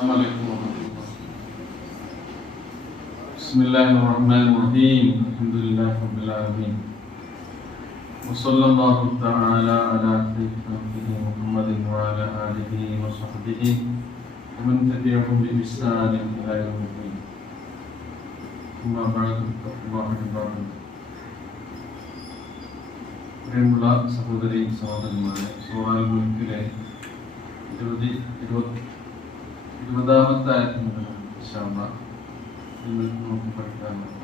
السلام عليكم ورحمة الله. بسم الله الرحمن الرحيم. الحمد لله رب العالمين. وصلى الله تعالى على سيدنا محمد وعلى آله وصحبه ومن تبعهم بإحسان إلى يوم الدين. أما بعد فالله أكبر. പ്രിയമുള്ള സഹോദരി സഹോദരന്മാരെ, സൂറത്തുൽ മുൽക്കിലെ 20-ാമത്തെ ആയത്ത് മുതൽ ഇൻഷാ അല്ലാഹ് നമുക്ക് പഠിക്കാനുണ്ട്.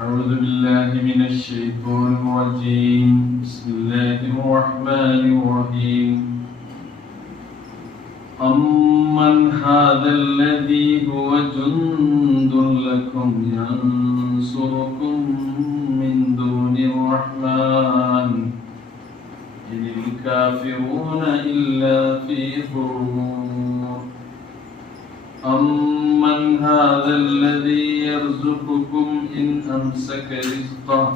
أعوذ بالله من الشيطان الرجيم. بسم الله الرحمن الرحيم. أمن هذا الذي هو جند لكم ينصركم من دون الرحمن إن الكافرون إلا في غرور. أمن هذا الذي يرزقكم إن أمسك رزقه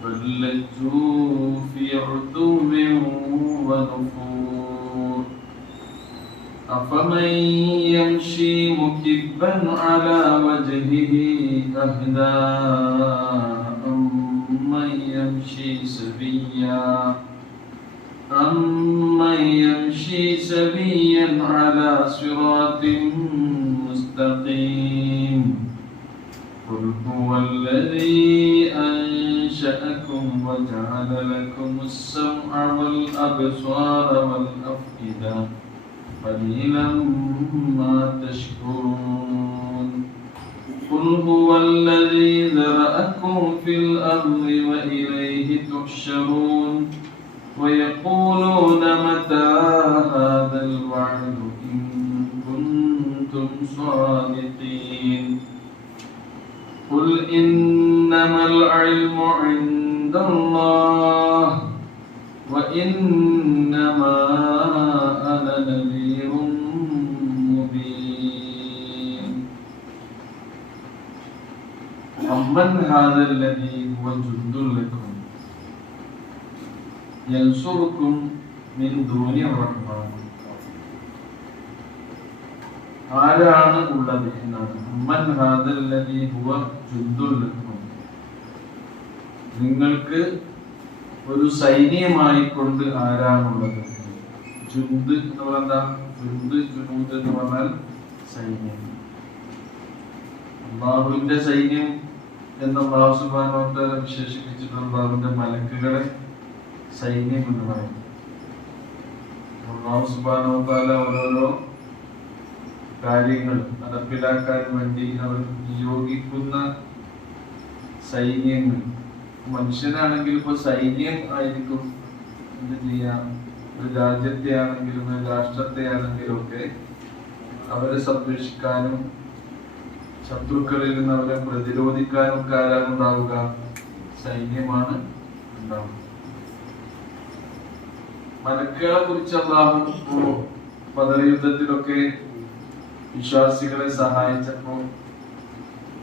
بل لجوا في عتو ونفور. أفمن يمشي مكبا على وجهه أهدى أمن يمشي سويا على صراط مستقيم. قل هو الذي أنشأكم وجعل لكم السمع والأبصار والأفئدة قليلا ما تشكرون. قل هو الذي ذرأكم في الأرض وإليه تحشرون. ويقولون متى هذا الوعد إن كنتم صادقين. قل إنما العلم عند الله وإنما أنا نذير مبين. أمن هذا الذي هو جند لكم ينصركم من دون الرحمن. ആരാണ് ഉള്ളത് എന്നാണ്. അമ്മൻ ഹാദൽ ലദീ ഹുവ ജുന്ദുൽ ലക്കും, നിങ്ങൾക്ക് ഒരു സൈന്യമായിക്കൊണ്ട് ആരാണുള്ളത്. ജുന്ദ് എന്ന് പറഞ്ഞാൽ ജുനൂദ് എന്ന് പറഞ്ഞാൽ സൈന്യം. അല്ലാഹുവിന്റെ സൈന്യം എന്ന് അല്ലാഹു സുബ്ഹാനഹു വ തആല വിശേഷിപ്പിച്ചിട്ടുള്ള അല്ലാഹുവിന്റെ മലക്കുകളെ സൈന്യം എന്ന് പറയും. അല്ലാഹു സുബ്ഹാനഹു വ തആല ഓരോരോ കാര്യങ്ങൾ നടപ്പിലാക്കാൻ വേണ്ടി അവർ നിയോഗിക്കുന്ന സൈന്യങ്ങൾ. മനുഷ്യനാണെങ്കിൽ ഇപ്പൊ സൈന്യം ആയിരിക്കും എന്ത് ചെയ്യാം, ഒരു രാജ്യത്തെ ആണെങ്കിലും ഒരു രാഷ്ട്രത്തെ ആണെങ്കിലും ഒക്കെ അവരെ സംരക്ഷിക്കാനും ശത്രുക്കളിൽ നിന്ന് അവരെ പ്രതിരോധിക്കാനും ഒക്കെ ആരാണ് ഉണ്ടാവുക? സൈന്യമാണ് ഉണ്ടാവുക. മലക്കുകളെ കുറിച്ച് അല്ലാഹു ബദർ യുദ്ധത്തിലൊക്കെ വിശ്വാസികളെ സഹായിച്ചപ്പോ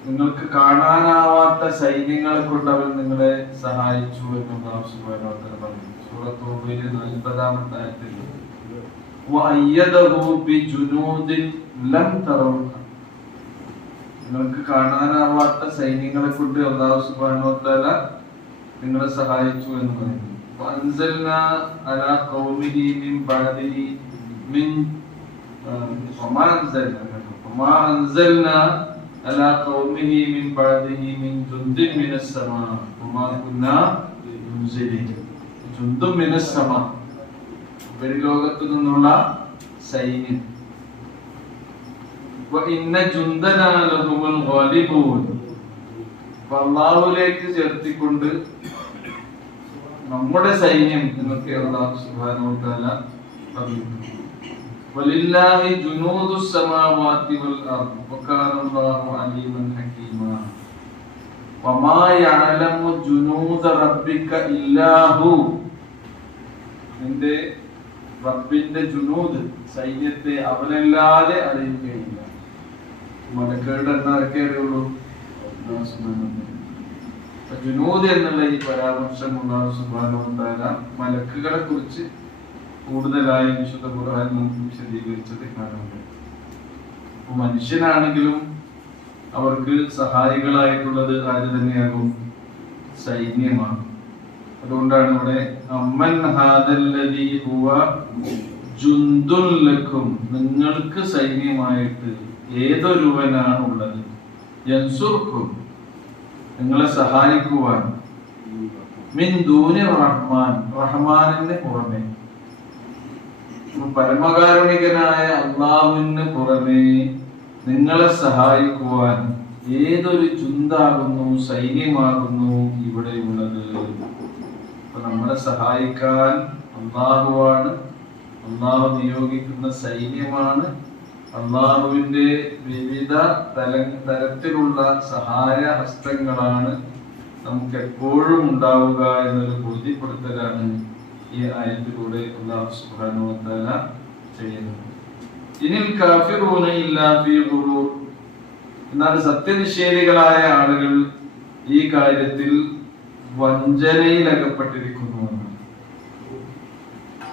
നിങ്ങൾക്ക് കാണാനാവാത്ത സൈന്യങ്ങളെ കൊണ്ട് അവർ നിങ്ങളെ സഹായിച്ചു എന്ന് അല്ലാഹു സുബ്ഹാനഹു വ തആല പറഞ്ഞു. സൂറത്ത് തൗബയിലെ 40-ാമത്തെ ആയത്തിൽ വഅയ്യദഹു ബിജുനൂദിൻ ലം തറൗഹ, നിങ്ങൾക്ക് കാണാനാവാത്ത സൈന്യങ്ങളെ കൊണ്ട് അല്ലാഹു സുബ്ഹാനഹു വ തആല നിങ്ങളെ സഹായിച്ചു എന്ന് പറയുന്നു. വഅൻസൽനാ അലാ ഖൗമിഹി മിൻ ബഅദിഹി മിൻ وما أنزلنا على قومه من بعده من جند من السماء وما كنا منزلين. جند من السماء, ഉപരിലോകത്തു നിന്നുള്ള സൈന്യം. وإن جندنا لهم الغالبون, അല്ലാഹുവിലേക്ക് ചേർത്തിക്കൊണ്ട് നമ്മുടെ സൈന്യം എന്നൊക്കെ അല്ലാഹു സുബ്ഹാനഹു വ തആല പറഞ്ഞു. വലില്ലാഹി ജുനൂദുസ് സമാവാതി വൽ അർദ് വകാന അല്ലാഹു അലീമൻ ഹകീമാ. വമാ യഅലമു ജുനൂദ റബ്ബിക ഇല്ലാഹു, നിന്റെ റബ്ബിന്റെ ജുനൂദ് സൈന്യത്തെ അവനല്ലാതെ അറിയുകയില്ല. മലക്കുകളുടെ എണ്ണം ആർക്കേ അറിയുള്ളൂ? ജുനൂദ് എന്നുള്ള ഈ പരാമർശം അല്ലാഹു സുബ്ഹാനഹു വ തആല മലക്കുകളെ കുറിച്ച് കൂടുതലായി വിശുദ്ധ ഖുർആൻ നമുക്ക് വിശദീകരിച്ചത് കാണുന്നുണ്ട്. മനുഷ്യനാണെങ്കിലും അവർക്ക് സഹായികളായിട്ടുള്ളത് ആര് തന്നെയാകും? സൈന്യമാണ്. അതുകൊണ്ടാണ് ഇവിടെ അമ്മൻ ഹാദല്ലദീ ഹുവ ജുന്ദുൻ ലക്കും, നിങ്ങൾക്ക് സൈന്യമായിട്ട് ഏതൊരുവനാണ് ഉള്ളത്, യൻസുർക്കും, നിങ്ങളെ സഹായിക്കുവാൻ, മിൻ ദൂനി റഹ്മാൻ, റഹ്മാനിന് പുറമെ, പരമകാരുണികനായ അല്ലാഹുവിന് പുറമെ നിങ്ങളെ സഹായിക്കുവാൻ ഏതൊരു ചുന്താകുന്നു, സൈന്യമാകുന്നു ഇവിടെയുള്ളത്. അപ്പൊ നമ്മളെ സഹായിക്കാൻ അല്ലാഹുവാണ്, അല്ലാഹു നിയോഗിക്കുന്ന സൈന്യമാണ്, അല്ലാഹുവിന്റെ വിവിധ തരത്തിലുള്ള സഹായ ഹസ്തങ്ങളാണ് നമുക്ക് എപ്പോഴും ഉണ്ടാവുക എന്നൊരു ബോധ്യപ്പെടുത്തലാണ് ഈ ആയത്തിലൂടെ അല്ലാഹു സുബ്ഹാനഹു വ തആല ചെയ്യുന്നത്. ഇനിൽ കാഫിറൂന ഇല്ലാ ഫീ ഖുറൂർ, എന്നാൽ സത്യനിഷേധികളായ ആളുകൾ ഈ കാര്യത്തിൽ വഞ്ചനയിൽ അകപ്പെട്ടിരിക്കുന്നു.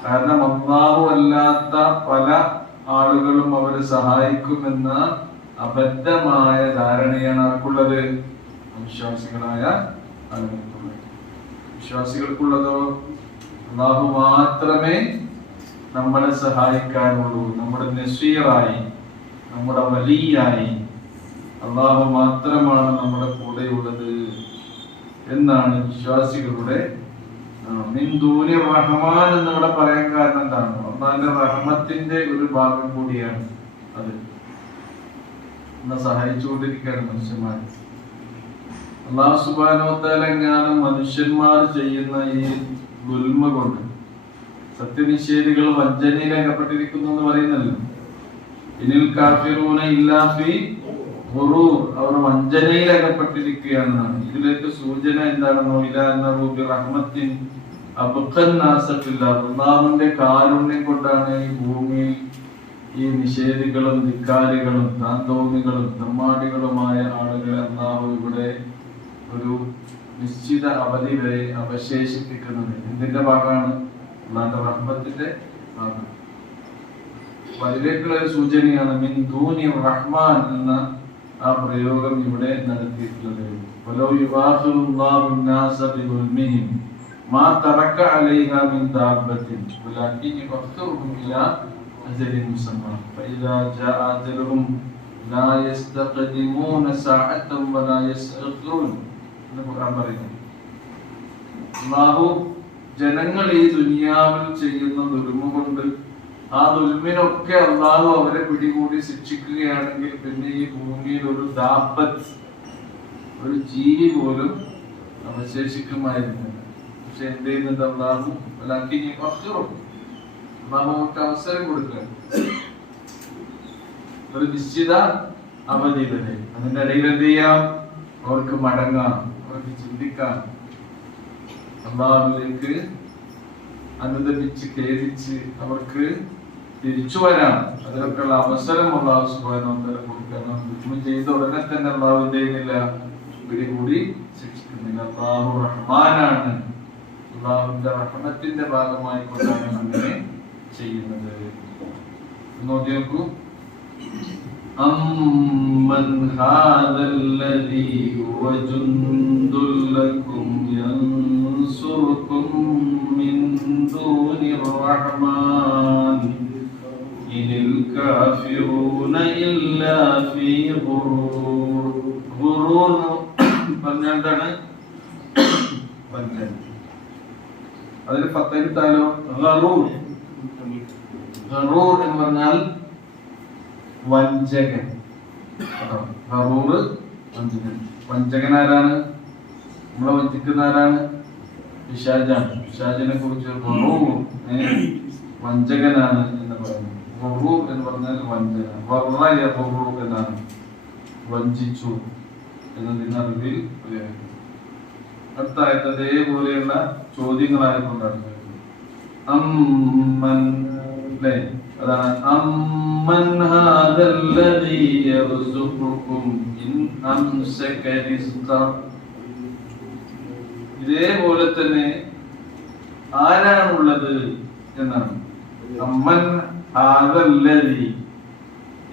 കാരണം അല്ലാഹു അല്ലാത്ത പല ആളുകളും അവരെ സഹായിക്കുമെന്ന അബദ്ധമായ ധാരണയാണ് ആർക്കുള്ളത്? വിശ്വാസികളായ ആളുകൾക്കുള്ളത്. വിശ്വാസികൾക്കുള്ളതോ അല്ലാഹു മാത്രമേ നമ്മളെ സഹായിക്കാനുള്ളൂ, നമ്മുടെ നസീറായി, നമ്മുടെ വലിയായി അല്ലാഹു മാത്രമാണ് നമ്മുടെ കൂടെയുള്ളത് എന്നാണ് വിശ്വാസികളുടെ മിൻ ദൂനി റഹ്മാൻ എന്നിവിടെ പറയാൻ കാരണം എന്താണ്? അല്ലാഹുവിന്റെ റഹ്മത്തിന്റെ ഒരു ഭാഗം കൂടിയാണ് അത്. എന്നെ സഹായിച്ചുകൊണ്ടിരിക്കുകയാണ് മനുഷ്യന്മാർ. അല്ലാഹു സുബ്ഹാനഹു വ തആല എങ്ങാനും മനുഷ്യന്മാർ ചെയ്യുന്ന ഈ ദുൽമ കൊണ്ട് സത്യനിഷേധികൾ വഞ്ചനയിൽ അകപ്പെട്ടിരിക്കുന്നു എന്ന് പറയുന്നല്ലോ. ഇനിൽ കാഫിറൂന ഇല്ലാ ഫീ ഖുറൂർ, അവർ വഞ്ചനയിൽ അകപ്പെട്ടിരിക്കുകയാണെന്നാണ്. ഇതിലേക്ക് സൂചന എന്താണെന്നോ, ഇലാ അന്നഹു ബിറഹ്മത്തിൻ അബ്ഖൻ നാസ ഫില്ലാഹ്, അല്ലാഹുവിന്റെ കാരുണ്യം കൊണ്ടാണ് ഈ ഭൂമിയിൽ ഈ നിഷേധികളും ധിക്കാരികളും താന്തോന്നികളും തെമ്മാടികളുമായ ആളുകളെ അല്ലാഹു ഇവിടെ ഒരു നിശ്ചിത അവധി വരെ അവശേഷിപ്പിക്കുന്നത്. എന്തിന്റെ ഭാഗമാണ്? അല്ലാഹുവിന്റെ റഹ്മത്തിന്റെ ഭാഗം. അതിലേക്കുള്ള ഒരു സൂചനയാണ് മിൻ ദൂനി റഹ്മാൻ എന്ന ആ പ്രയോഗം ഇവിടെ നടത്തിയിട്ടുള്ളത്. വലൗ യുവാഖിറുല്ലാഹു الناس بظلمهم ما ترك عليها من دابة ولكن يؤخرهم إلى أجل مسمى فإذا جاء أجلهم لا يستقدمون ساعة ولا يستأخرون എന്ന് ഖുർആൻ പറയുന്നു. അല്ലാഹു ജനങ്ങൾ ഈ ദുനിയാവിൽ ചെയ്യുന്ന ദുൽമ കൊണ്ട് ആ ദുൽമിനൊക്കെ അല്ലാഹു അവരെ പിടികൂടി ശിക്ഷിക്കുകയാണെങ്കിൽ പിന്നെ ഈ ഭൂമിയിൽ ഒരു ദാബത്ത്, ഒരു ജീവി പോലും അവശേഷിക്കുമായിരുന്നില്ല. പക്ഷെ എന്ത് ചെയ്യുന്നുണ്ട് അല്ലാഹു? അല്ലാഹുക്ക് അവസരം കൊടുക്കുക, ഒരു നിശ്ചിത അവധി വരെ. അതിന്റെ ഇടയിൽ എന്ത് ചെയ്യാം? അവർക്ക് മടങ്ങാം, അവർക്ക് ചിന്തിക്കാം, അല്ലാഹുവിലേക്ക് അനുദപിച്ച് ഖേദിച്ച് അവർക്ക് തിരിച്ചു വരാം. അതിനൊക്കെയുള്ള അവസരം അല്ലാഹു സുബ്ഹാനഹു വ തആല കൊടുക്കണം. ദുൽമ ചെയ്ത ഉടനെ തന്നെ അല്ലാഹു എന്ത് ചെയ്യുന്നില്ല? പിടികൂടി ശിക്ഷിക്കുന്നില്ല. അല്ലാഹു റഹ്മാനാണ്, അല്ലാഹുവിന്റെ റഹ്മത്തിന്റെ ഭാഗമായി കൊണ്ടാണ് അങ്ങനെ ചെയ്യുന്നത്. നോക്കൂ, അമ്മൻ ഹാദല്ലദീ ഹുവ ജുന്ദുൽ ലക്കും യൻസുറുക്കും മിൻ ദൂനിർ റഹ്മാൻ ഇനിൽ കാഫിറൂന ഇല്ലാ ഫീ ഖുറൂർ. ഖുറൂർ പറഞ്ഞാൽ എന്താണ്? വഞ്ചന. അതിൽ ഫത്തഹിട്ടാലോ ഖറൂർ. ഖറൂർ എന്ന് പറഞ്ഞാൽ വഞ്ചകൻ. ഖറൂർ വഞ്ചകൻ. വഞ്ചകൻ ആരാണ്? നമ്മളെ വഞ്ചിക്കുന്ന ആരാണ്? പിശാചാണ്. പിശാചിനെ കുറിച്ച് ഖറൂർ വഞ്ചകനാണ് എന്ന് പറയുന്നു. ഖറൂർ എന്ന് പറഞ്ഞാൽ വഞ്ചന. വറ യഖറു എന്നാണ്, വഞ്ചിച്ചു എന്നതിന് അറബിയിൽ ഉപയോഗിക്കുന്നത്. അടുത്ത ആയത്ത് അതേപോലെയുള്ള ചോദ്യങ്ങളായിക്കൊണ്ടാണ് അമ്മൻ, അല്ലേ? അതാണ് അമ്മൻ ഹാദല്ലദീ യർസുഖുകും ഇൻ അംസക റിസ്ഖ. ഇതേപോലെ തന്നെ ആരാണുള്ളത് എന്നാണ്. ഹാദല്ലദീ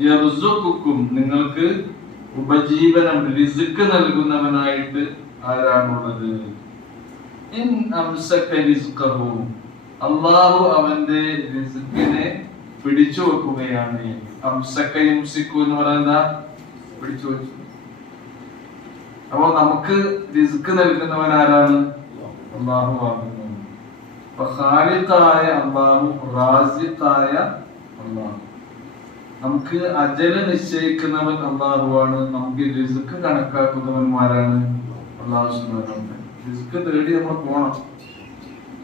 യർസുഖുക്കും നിങ്ങൾക്ക് ഉപജീവനം റിസ്ക് നൽകുന്നവനായിട്ട് ആരാണുള്ളത്? ഇൻ അംസക റിസ്ഖഹു അല്ലാഹു അവന്റെ റിസ്കിനെ പിടിച്ചു വെക്കുകയാണ്. അംസക യുംസിക്കു എന്ന് പറയുന്നത് പിടിച്ചു വെച്ചു. അപ്പൊ നമുക്ക് റിസ്ക് നൽകുന്നവൻ ആരാണ്? അല്ലാഹു ആകുന്നു. അപ്പൊ ഖാലിഖായ അല്ലാഹു, റാസിഖായ അല്ലാഹു. നമുക്ക് അജല് നിശ്ചയിക്കുന്നവൻ അല്ലാഹുവാണ്. നമുക്ക് റിസ്ക് കണക്കാക്കുന്നവന്മാരാണ് അല്ലാഹു സുബ്ഹാനഹു വ തആല. റിസ്ക് തേടി നമ്മൾ പോണം,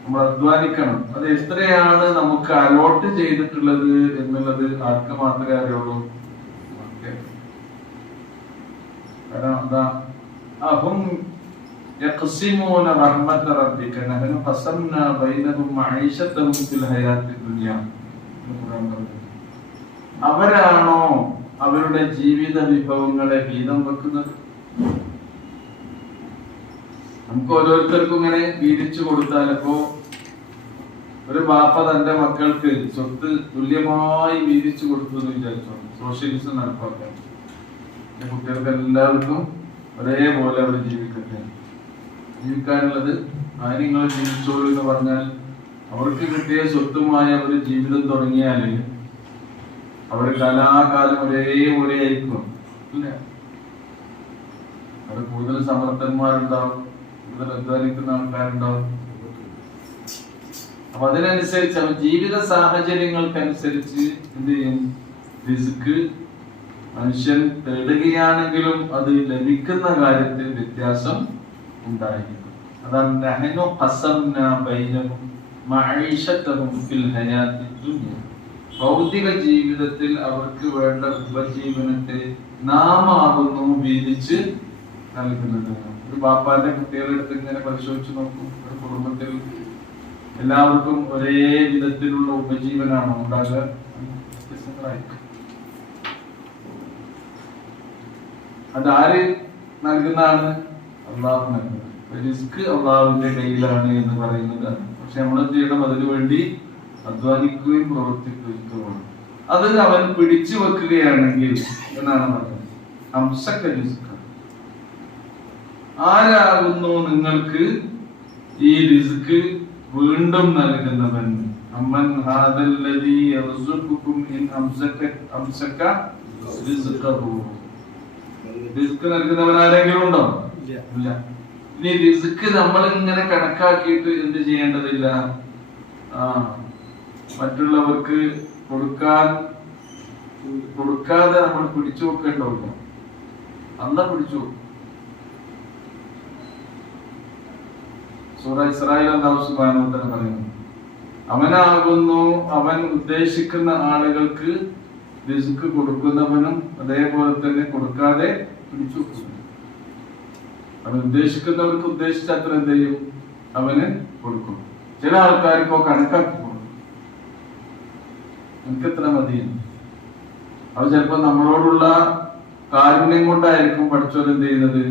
നമ്മൾ അധ്വാനിക്കണം. അത് എത്രയാണ് നമുക്ക് അലോട്ട് ചെയ്തിട്ടുള്ളത് എന്നുള്ളത് ആർക്ക് മാത്രമേ അറിയുള്ളൂ. കാരണം എന്താ, അഹും യഖ്സിമൂന റഹ്മത റബ്ബിക നഹ്നു ഖസംനാ ബൈനഹും മഈശതഹും ഫിൽ ഹയാത്തി ദുനിയ. അവരാണോ അവരുടെ ജീവിത വിഭവങ്ങളെ വീതം വെക്കുന്നത്? നമുക്ക് ഓരോരുത്തർക്കും ഇങ്ങനെ വീതിച്ചു കൊടുത്താൽ, ഇപ്പോ ഒരു ബാപ്പ തന്റെ മക്കൾക്ക് സ്വത്ത് തുല്യമായി വീതിച്ചു കൊടുത്തു എന്ന് വിചാരിച്ചോ, സോഷ്യലിസം നടപ്പാക്കാൻ. കുട്ടികൾക്ക് എല്ലാവർക്കും ഒരേപോലെ അവർ ജീവിക്കട്ടെ, ജീവിക്കാനുള്ളത് നിങ്ങൾ ജീവിച്ചോളൂ എന്ന് പറഞ്ഞാൽ അവർക്ക് കിട്ടിയ സ്വത്തുമായ ഒരു ജീവിതം തുടങ്ങിയാല് അവർ കലാകാലം ഒരേപോലെ ആയിരിക്കും. ഇല്ല, അവർ കൂടുതൽ സമർത്ഥന്മാരുണ്ടാവും, കൂടുതൽ അധ്വാനിക്കുന്ന ആൾക്കാരുണ്ടാവും. അപ്പൊ അതിനനുസരിച്ച് അവർ ജീവിത സാഹചര്യങ്ങൾക്കനുസരിച്ച് എന്ത് ചെയ്യും? റിസ്ക് മനുഷ്യൻ തേടുകയാണെങ്കിലും അത് ലഭിക്കുന്ന കാര്യത്തിൽ വ്യത്യാസം ഉണ്ടായിരിക്കും. അതാണ് നഹ്നു ഖസംനാ ബൈനഹും മഈശതഹും ഫിൽ ഹയാത്തി ദുനിയ. ഭൗതിക ജീവിതത്തിൽ അവർക്ക് വേണ്ട ഉപജീവനത്തെ നാം ആകുന്നു വീതിച്ച് നൽകുന്നത്. ഒരു ബാപ്പാന്റെ കുട്ടികളെടുത്ത് ഇങ്ങനെ പരിശോധിച്ച് നോക്കും. ഒരു കുടുംബത്തിൽ എല്ലാവർക്കും ഒരേ വിധത്തിലുള്ള ഉപജീവനാണോ ഉണ്ടാകുക? അതാര് നൽകുന്നതാണ്? അള്ളാഹു നൽകുന്നത്. റിസ്ക് അള്ളാഹുവിന്റെ കയ്യിലാണ് എന്ന് പറയുന്നത്. പക്ഷെ നമ്മൾ ചെയ്യണം, അതിനു വേണ്ടി അധ്വാനിക്കുകയും പ്രവർത്തിക്കുകയും വേണം. അത് അവൻ പിടിച്ചു വെക്കുകയാണെങ്കിൽ എന്നാണ് പറഞ്ഞത്. അംസക റിസ്ക്. ആരാകുന്നു നിങ്ങൾക്ക് ഈ റിസ്ക് വീണ്ടും നൽകുന്നവൻ? അമ്മൻ ഹാദല്ലദീ യർസുഖുകും ഇൻ അംസക റിസ്ഖഹു. റിസ്ക് നൽകുന്നവൻ ആരെങ്കിലും ഉണ്ടോ? ഇല്ല. ഇനി റിസ്ക് നമ്മൾ ഇങ്ങനെ കണക്കാക്കിയിട്ട് എന്ത് ചെയ്യേണ്ടതില്ല, മറ്റുള്ളവർക്ക് കൊടുക്കാതെ നമ്മൾ പിടിച്ചു വെക്കേണ്ടതില്ല. അല്ല പിടിച്ചു. സൂറ ഇസ്രായേൽ അല്ലാഹു സുബ്ഹാനഹു വ തആല പറയുന്നു, അവനാകുന്നു അവൻ ഉദ്ദേശിക്കുന്ന ആളുകൾക്ക് റിസ്ക് കൊടുക്കുന്നവനും അതേപോലെ തന്നെ കൊടുക്കാതെ പിടിച്ചു വെക്കുന്നു. അവൻ ഉദ്ദേശിക്കുന്നവർക്ക് ഉദ്ദേശിച്ച അത്ര എന്ത് ചെയ്യും? അവന് കൊടുക്കും. ചില ആൾക്കാർക്കോ കണക്കാക്കി കൊടുക്കും, എനിക്കെത്ര മതി. അത് ചിലപ്പോ നമ്മളോടുള്ള കാരുണ്യം കൊണ്ടായിരിക്കും പഠിച്ചവർ എന്ത് ചെയ്യുന്നത്,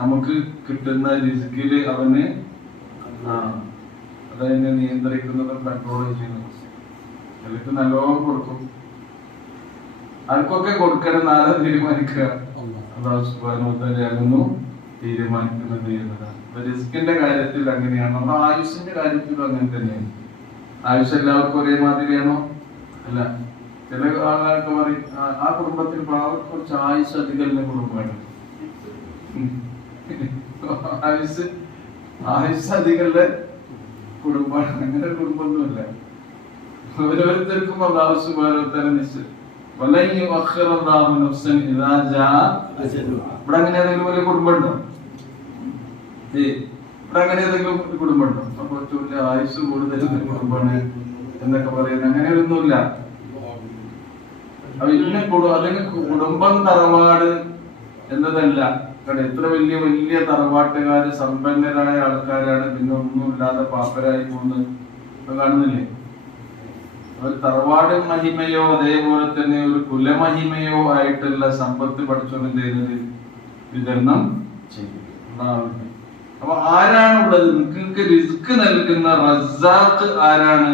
നമുക്ക് കിട്ടുന്ന റിസ്കില് അവന് അതതിനെ നിയന്ത്രിക്കുന്നതും കൺട്രോൾ ചെയ്യുന്നതും. ചിലർക്ക് നല്ലോണം കൊടുക്കും. ആർക്കൊക്കെ കൊടുക്കണം നാളെ തീരുമാനിക്കുക അല്ലാഹു സുബ്ഹാനഹു വ തആലയാകുന്നു തീരുമാനിക്കുന്നത് എന്നതാണ്. റിസ്കിന്റെ കാര്യത്തിൽ അങ്ങനെയാണ്. നമ്മുടെ ആയുഷിന്റെ കാര്യത്തിലും അങ്ങനെ തന്നെയാണ്. ആയുഷ് എല്ലാവർക്കും ഒരേ മാതിരിയാണോ? അല്ല. ചില ആൾക്കാർക്ക് പറയും ആ കുടുംബത്തിൽ കുറച്ച് ആയുഷ് അധികം കുടുംബമാണ്. ആയുഷ് അധികമുള്ള കുടുംബമാണ്. അങ്ങനെ ഒരു കുടുംബമൊന്നുമില്ല. ഓരോരുത്തർക്കും അല്ലാഹു സുബ്ഹാനഹു വ തആല നിശ്ചയിച്ചു. ഇവിടെ അങ്ങനെ ഏതെങ്കിലും വലിയ കുടുംബമുണ്ടോ? ഇവിടെ അങ്ങനെ ഏതെങ്കിലും കുടുംബമുണ്ടോ? അപ്പൊ ആയുസ് കൂടുതൽ കുടുംബമാണ് എന്നൊക്കെ പറയുന്നത് അങ്ങനെയൊന്നുമില്ല. അതിന് കുടുംബം തറവാട് എന്നതല്ല. കാരണം എത്ര വലിയ വലിയ തറവാട്ടുകാര് സമ്പന്നരായ ആൾക്കാരാണ്, പിന്നെ ഒന്നുമില്ലാതെ പാപ്പരായി പോകുന്നത് കാണുന്നില്ലേ? ഒരു തറവാട് മഹിമയോ അതേപോലെ തന്നെ ഒരു കുലമഹിമയോ ആയിട്ടുള്ള സമ്പത്ത് പഠിച്ചവൻ എന്ത് ചെയ്യുന്നത്? വിതരണം ചെയ്യും. അപ്പൊ ആരാണുള്ളത്? നിങ്ങൾക്ക് റിസ്ക് നൽകുന്ന റസാഖ് ആരാണ്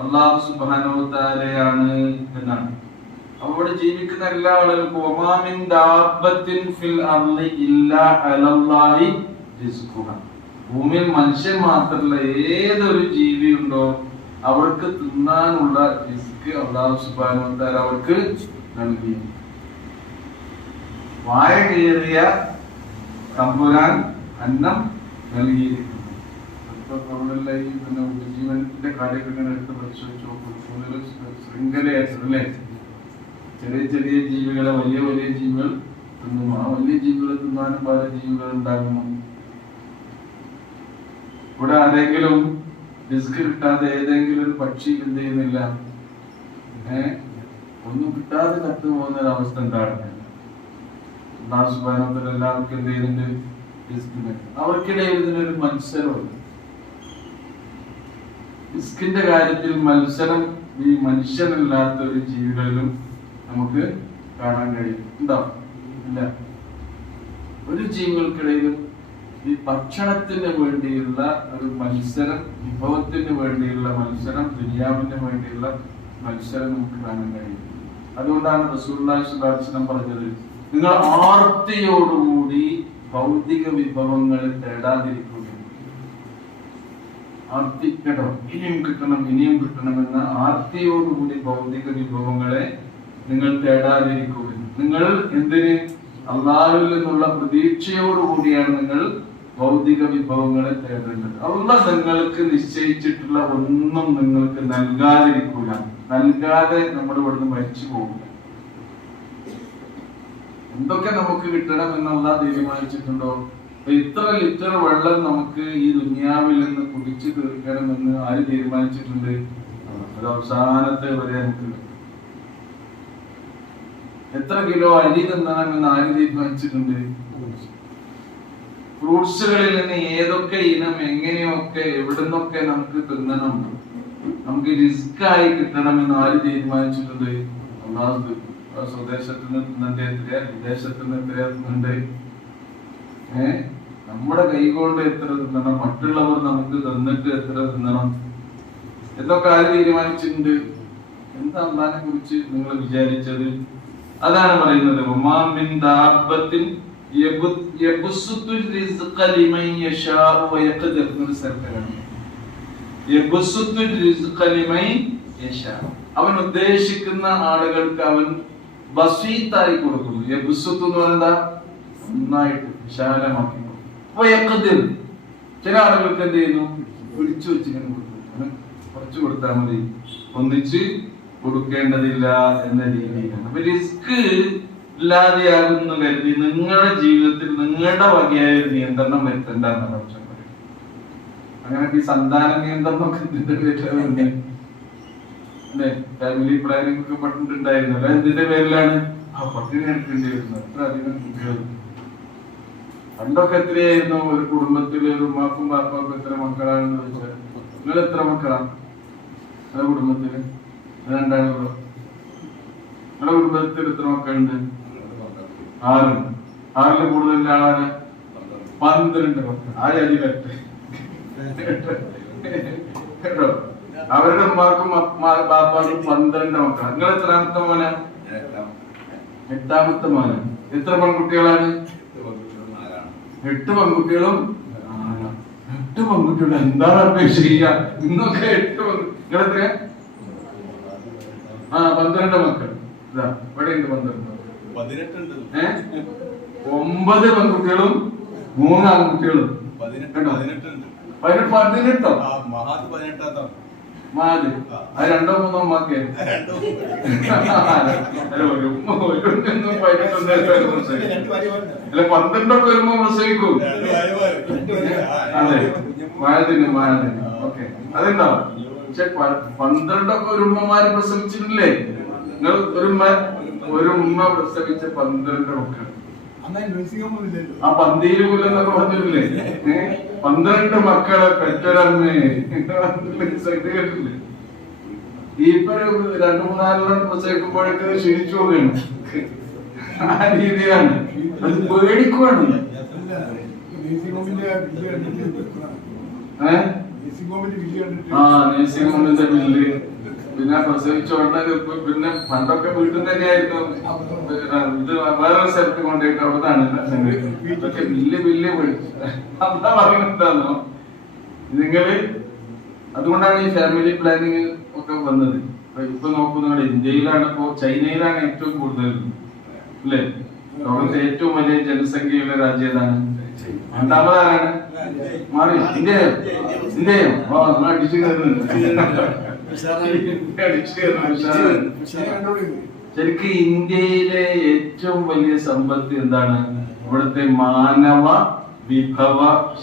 അല്ലാഹു സുബ്ഹാനഹു വ തആലയാണ് എന്നാണ്. അവിടെ ജീവിക്കുന്ന എല്ലാ ആളുകൾക്കും വമാമിൻ ദാബത്തിൻ ഫിൽ അർളി ഇല്ലാ അലല്ലാഹി റിസ്ഖുഹാ. ഭൂമിയിൽ മനുഷ്യൻ മാത്രമല്ല ഏതൊരു ജീവിയുണ്ടോ അവർക്ക് തിന്നാനുള്ള റിസ്ക് അല്ലാഹു സുബ്ഹാനഹു വ തആല അവർക്ക് നൽകി. വായ കീറിയ തമ്പുരാൻ അന്നം നൽകിയിരിക്കുന്നു. ഈ ഉപജീവനത്തിന്റെ കാര്യമൊക്കെ ഇങ്ങനെ എടുത്ത് പരിശോധിച്ച് നോക്കും. ശൃംഖലയായിട്ടല്ലേ ചെറിയ ചെറിയ ജീവികളെ വലിയ വലിയ ജീവികൾ തിന്നുന്നു. ആ വലിയ ജീവികളെ തിന്നാനും പല ജീവികൾ ഉണ്ടാകുന്നു. ഇവിടെ ആരെങ്കിലും റിസ്ക് കിട്ടാതെ ഏതെങ്കിലും ഒരു പക്ഷി എന്ത് ചെയ്യുന്നില്ല, ഒന്നും കിട്ടാതെ കത്തു പോകുന്ന ഒരു അവസ്ഥ ഉണ്ടാകുന്നില്ല. എല്ലാവർക്കും എന്ത് ചെയ്യുന്നുണ്ട്, റിസ്ക്. അവർക്കിടയിൽ ഇതിനൊരു മത്സരമുണ്ട്. റിസ്കിന്റെ കാര്യത്തിൽ മത്സരം ഈ മനുഷ്യനല്ലാത്ത ഒരു ജീവികളിലും നമുക്ക് കാണാൻ കഴിയും. ഉണ്ടോ? ഇല്ല. ഒരു ജീവികൾക്കിടയിലും ഈ ഭക്ഷണത്തിന് വേണ്ടിയുള്ള ഒരു മത്സരം, വിഭവത്തിന് വേണ്ടിയുള്ള മത്സരം, ദുനിയാവിന് വേണ്ടിയുള്ള മത്സരം നമുക്ക് കാണാൻ കഴിയും. അതുകൊണ്ടാണ് റസൂലുള്ളാഹി സ്വല്ലല്ലാഹു അലൈഹി വസല്ലം പറഞ്ഞത്, നിങ്ങൾ ആർത്തിയോടുകൂടി ഭൗതിക വിഭവങ്ങൾ തേടാതിരിക്കുക. ആർത്തിക്കണം, ഇനിയും കിട്ടണം, ഇനിയും കിട്ടണമെന്ന ആർത്തിയോടുകൂടി ഭൗതിക വിഭവങ്ങളെ നിങ്ങൾ തേടാതിരിക്കുക. നിങ്ങൾ എന്തിന്? അല്ലാഹുവിൽ നിന്നുള്ള പ്രതീക്ഷയോടുകൂടിയാണ് നിങ്ങൾ ഭൗതിക വിഭവങ്ങളെ തേടേണ്ടത്. അല്ലാഹ് നിങ്ങൾക്ക് നിശ്ചയിച്ചിട്ടുള്ള ഒന്നും നിങ്ങൾക്ക് നൽകാതിരിക്കുക. നൽകാതെ നമ്മൾ ഇവിടുന്ന് മരിച്ചു പോകും. എന്തൊക്കെ നമുക്ക് കിട്ടണം എന്നുള്ള തീരുമാനിച്ചിട്ടുണ്ടോ? ഇത്ര ലിറ്റർ വെള്ളം നമുക്ക് ഈ ദുനിയാവിൽ നിന്ന് കുടിച്ചു തീർക്കണമെന്ന് ആര് തീരുമാനിച്ചിട്ടുണ്ട്? ഒരു അവസാനത്തെ വരെ നമുക്ക്. എത്ര കിലോ അരി തിന്നണമെന്ന് ആര് തീരുമാനിച്ചിട്ടുണ്ട്? ഫ്രൂട്ട്സുകളിൽ നിന്ന് ഏതൊക്കെ ഇനം എങ്ങനെയൊക്കെ എവിടുന്നൊക്കെ നമുക്ക് തിന്നണം, നമുക്ക് റിസ്ക് ആയി കിട്ടണമെന്ന് ആര് തീരുമാനിച്ചിട്ടുണ്ട്? അല്ലാഹു. സ്വദേശത്ത് നിന്ന് തിന്നണ്ടേ എത്രയാ, വിദേശത്ത് നിന്ന് എത്രയാ തിന്നണ്ടേ? നമ്മുടെ കൈകൊണ്ട് എത്ര തിന്നണം, മറ്റുള്ളവർ നമുക്ക് തന്നിട്ട് എത്ര തിന്നണം എന്നൊക്കെ ആര് തീരുമാനിച്ചിട്ടുണ്ട്? എന്താ അല്ലാഹുവിനെ കുറിച്ച് നിങ്ങൾ വിചാരിച്ചത്? അതാണ് പറയുന്നത്, അവൻ ഉദ്ദേശിക്കുന്ന ആളുകൾക്ക് അവൻ ബസീത്തായി കൊടുക്കുന്നു. യബ്സുത്ത് എന്ന് പറയുന്നത് നന്നായിട്ട് വിശാലമാക്കി കൊടുക്കും. ചില ആളുകൾക്ക് എന്ത് ചെയ്യുന്നു, പിടിച്ചു വെച്ചിങ്ങനെ കൊടുക്കും. കുറച്ച് കൊടുത്താൽ മതി, ഒന്നിച്ച് കൊടുക്കേണ്ടതില്ല എന്ന രീതിയിലാണ്. അപ്പൊ റിസ്ക് ഇല്ലാതെയാകുന്നു കരുതി നിങ്ങളുടെ ജീവിതത്തിൽ നിങ്ങളുടെ വകയായ ഒരു നിയന്ത്രണം വരുത്തേണ്ട എന്നാണ് പക്ഷം പറയുന്നത്. അങ്ങനെ ഈ സന്താന നിയന്ത്രണം ഒക്കെ ഇതിന്റെ അല്ലെ, ഫാമിലി പ്ലാനിംഗ് ഒക്കെ പഠിച്ചിട്ടുണ്ടായിരുന്നു. അല്ലെ, എന്തിന്റെ പേരിലാണ് ആ പട്ടിണി എടുക്കേണ്ടി വരുന്നത്. അത്ര അധികം കുട്ടികൾ. പണ്ടൊക്കെ എത്രയായിരുന്നു ഒരു കുടുംബത്തില് ഒരു ഉമ്മാക്കും ബാപ്പാക്കും എത്ര മക്കളാണെന്ന് ചോദിച്ചാൽ, നിങ്ങൾ എത്ര മക്കളാണ് നിങ്ങളുടെ കുടുംബത്തില്? രണ്ടാളുകളോ? നിങ്ങളുടെ കുടുംബത്തിൽ എത്ര മക്കളുണ്ട്? 6. 6 കൂടുതൽ ആളാണ് 12 മക്കൾ. ആ അധികട്ടെ കേട്ടോ. അവരുടെ ഉമ്മാക്കും ബാപ്പാക്കും 12 മക്കൾ. നിങ്ങൾ എത്രാമത്തെ മോന? 8ാമത്തെ മോന. എത്ര പെൺകുട്ടികളാണ്? 8 പെൺകുട്ടികളും 8 പെൺകുട്ടികളും. എന്താണ് അപേക്ഷ ചെയ്യുക? ഇന്നൊക്കെ 8 നിങ്ങളെത്ര? 12 മക്കൾ. ഇതാ ഇവിടെ ഉണ്ട് 12. 9 പെൺകുട്ടികളും 3 ആൺകുട്ടികളും. 18. മാത് അത് 2 3 ഉമ്മാക്ക്. അല്ല 12 വരുമ്പോ പ്രസവിക്കും. അതെ, മായതിന് ഓക്കെ അതുണ്ടാവും. പക്ഷെ 12 ഒരു ഉമ്മമാര് പ്രസവിച്ചിട്ടില്ലേ? നിങ്ങൾ ഒരു ഉമ്മ പ്രസവിച്ച 12 മക്കൾ. ആ പന്തിയില് കൊല്ലെന്നൊക്കെ പറഞ്ഞിട്ടില്ലേ? 12 മക്കളെ പെറ്റൊരമ്മേ. ഇപ്പൊ 2-3 പ്രസവിക്കുമ്പോഴേക്ക് ക്ഷണിച്ചു പോവുകയാണ്. ആ രീതിയാണ്. അത് പേടിക്കുവാണ്. നേഴ്സിംഗ് ഹോമിന്റെ ബില്ല്, പിന്നെ പ്രസവിച്ച ഉടനെ പിന്നെ പണ്ടൊക്കെ വീട്ടിൽ തന്നെയായിരുന്നു, ഇത് വേറെ സ്ഥലത്ത് കൊണ്ടുപോയിട്ട് അവിടുന്നാണ് ഇതൊക്കെ ബില്ല് എന്താ പറയുന്നുണ്ടാന്നോ നിങ്ങള്. അതുകൊണ്ടാണ് ഈ ഫാമിലി പ്ലാനിങ് ഒക്കെ വന്നത്. ഇപ്പൊ നോക്കുന്ന ഇന്ത്യയിലാണ്, ഇപ്പോ ചൈനയിലാണ് ഏറ്റവും കൂടുതൽ അല്ലേ, ലോകത്തെ ഏറ്റവും വലിയ ജനസംഖ്യയുള്ള രാജ്യം ഏതാണ്? രണ്ടാമതാണ് മാറി ഇന്ത്യയോ നിങ്ങൾ അടിച്ചു കയറുന്നുണ്ട്. ശരിക്കും ഇന്ത്യയിലെ ഏറ്റവും വലിയ സമ്പത്ത് എന്താണ്? ഇവിടുത്തെ മാനവ വിഭവ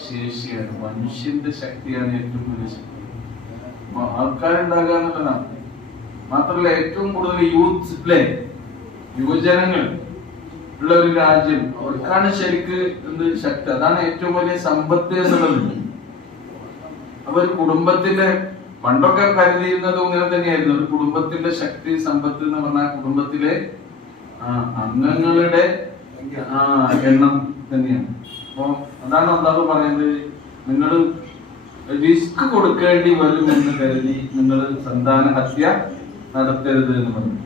ശേഷിയാണ്, മനുഷ്യന്റെ ശക്തിയാണ് ഏറ്റവും വലിയ ശക്തി. ആൾക്കാരുണ്ടാകുക എന്നുള്ളതാണ്. മാത്രമല്ല ഏറ്റവും കൂടുതൽ യുവജനങ്ങൾ ഉള്ള ഒരു രാജ്യം, അവർക്കാണ് ശരിക്ക് എന്ത് ശക്തി, അതാണ് ഏറ്റവും വലിയ സമ്പത്ത് എന്നുള്ളത്. അവർ കുടുംബത്തിന്റെ, പണ്ടൊക്കെ കരുതിയിരുന്നതും ഇങ്ങനെ തന്നെയായിരുന്നു, ഒരു കുടുംബത്തിന്റെ ശക്തി സമ്പത്ത് എന്ന് പറഞ്ഞാൽ കുടുംബത്തിലെ അംഗങ്ങളുടെ എണ്ണം തന്നെയാണ്. അപ്പൊ അതാണ് അല്ലാഹു പറയുന്നത്, നിങ്ങൾ റിസ്ക് കൊടുക്കേണ്ടി വരും എന്ന് കരുതി നിങ്ങൾ സന്താന ഹത്യ നടത്തരുത് എന്ന് പറഞ്ഞു.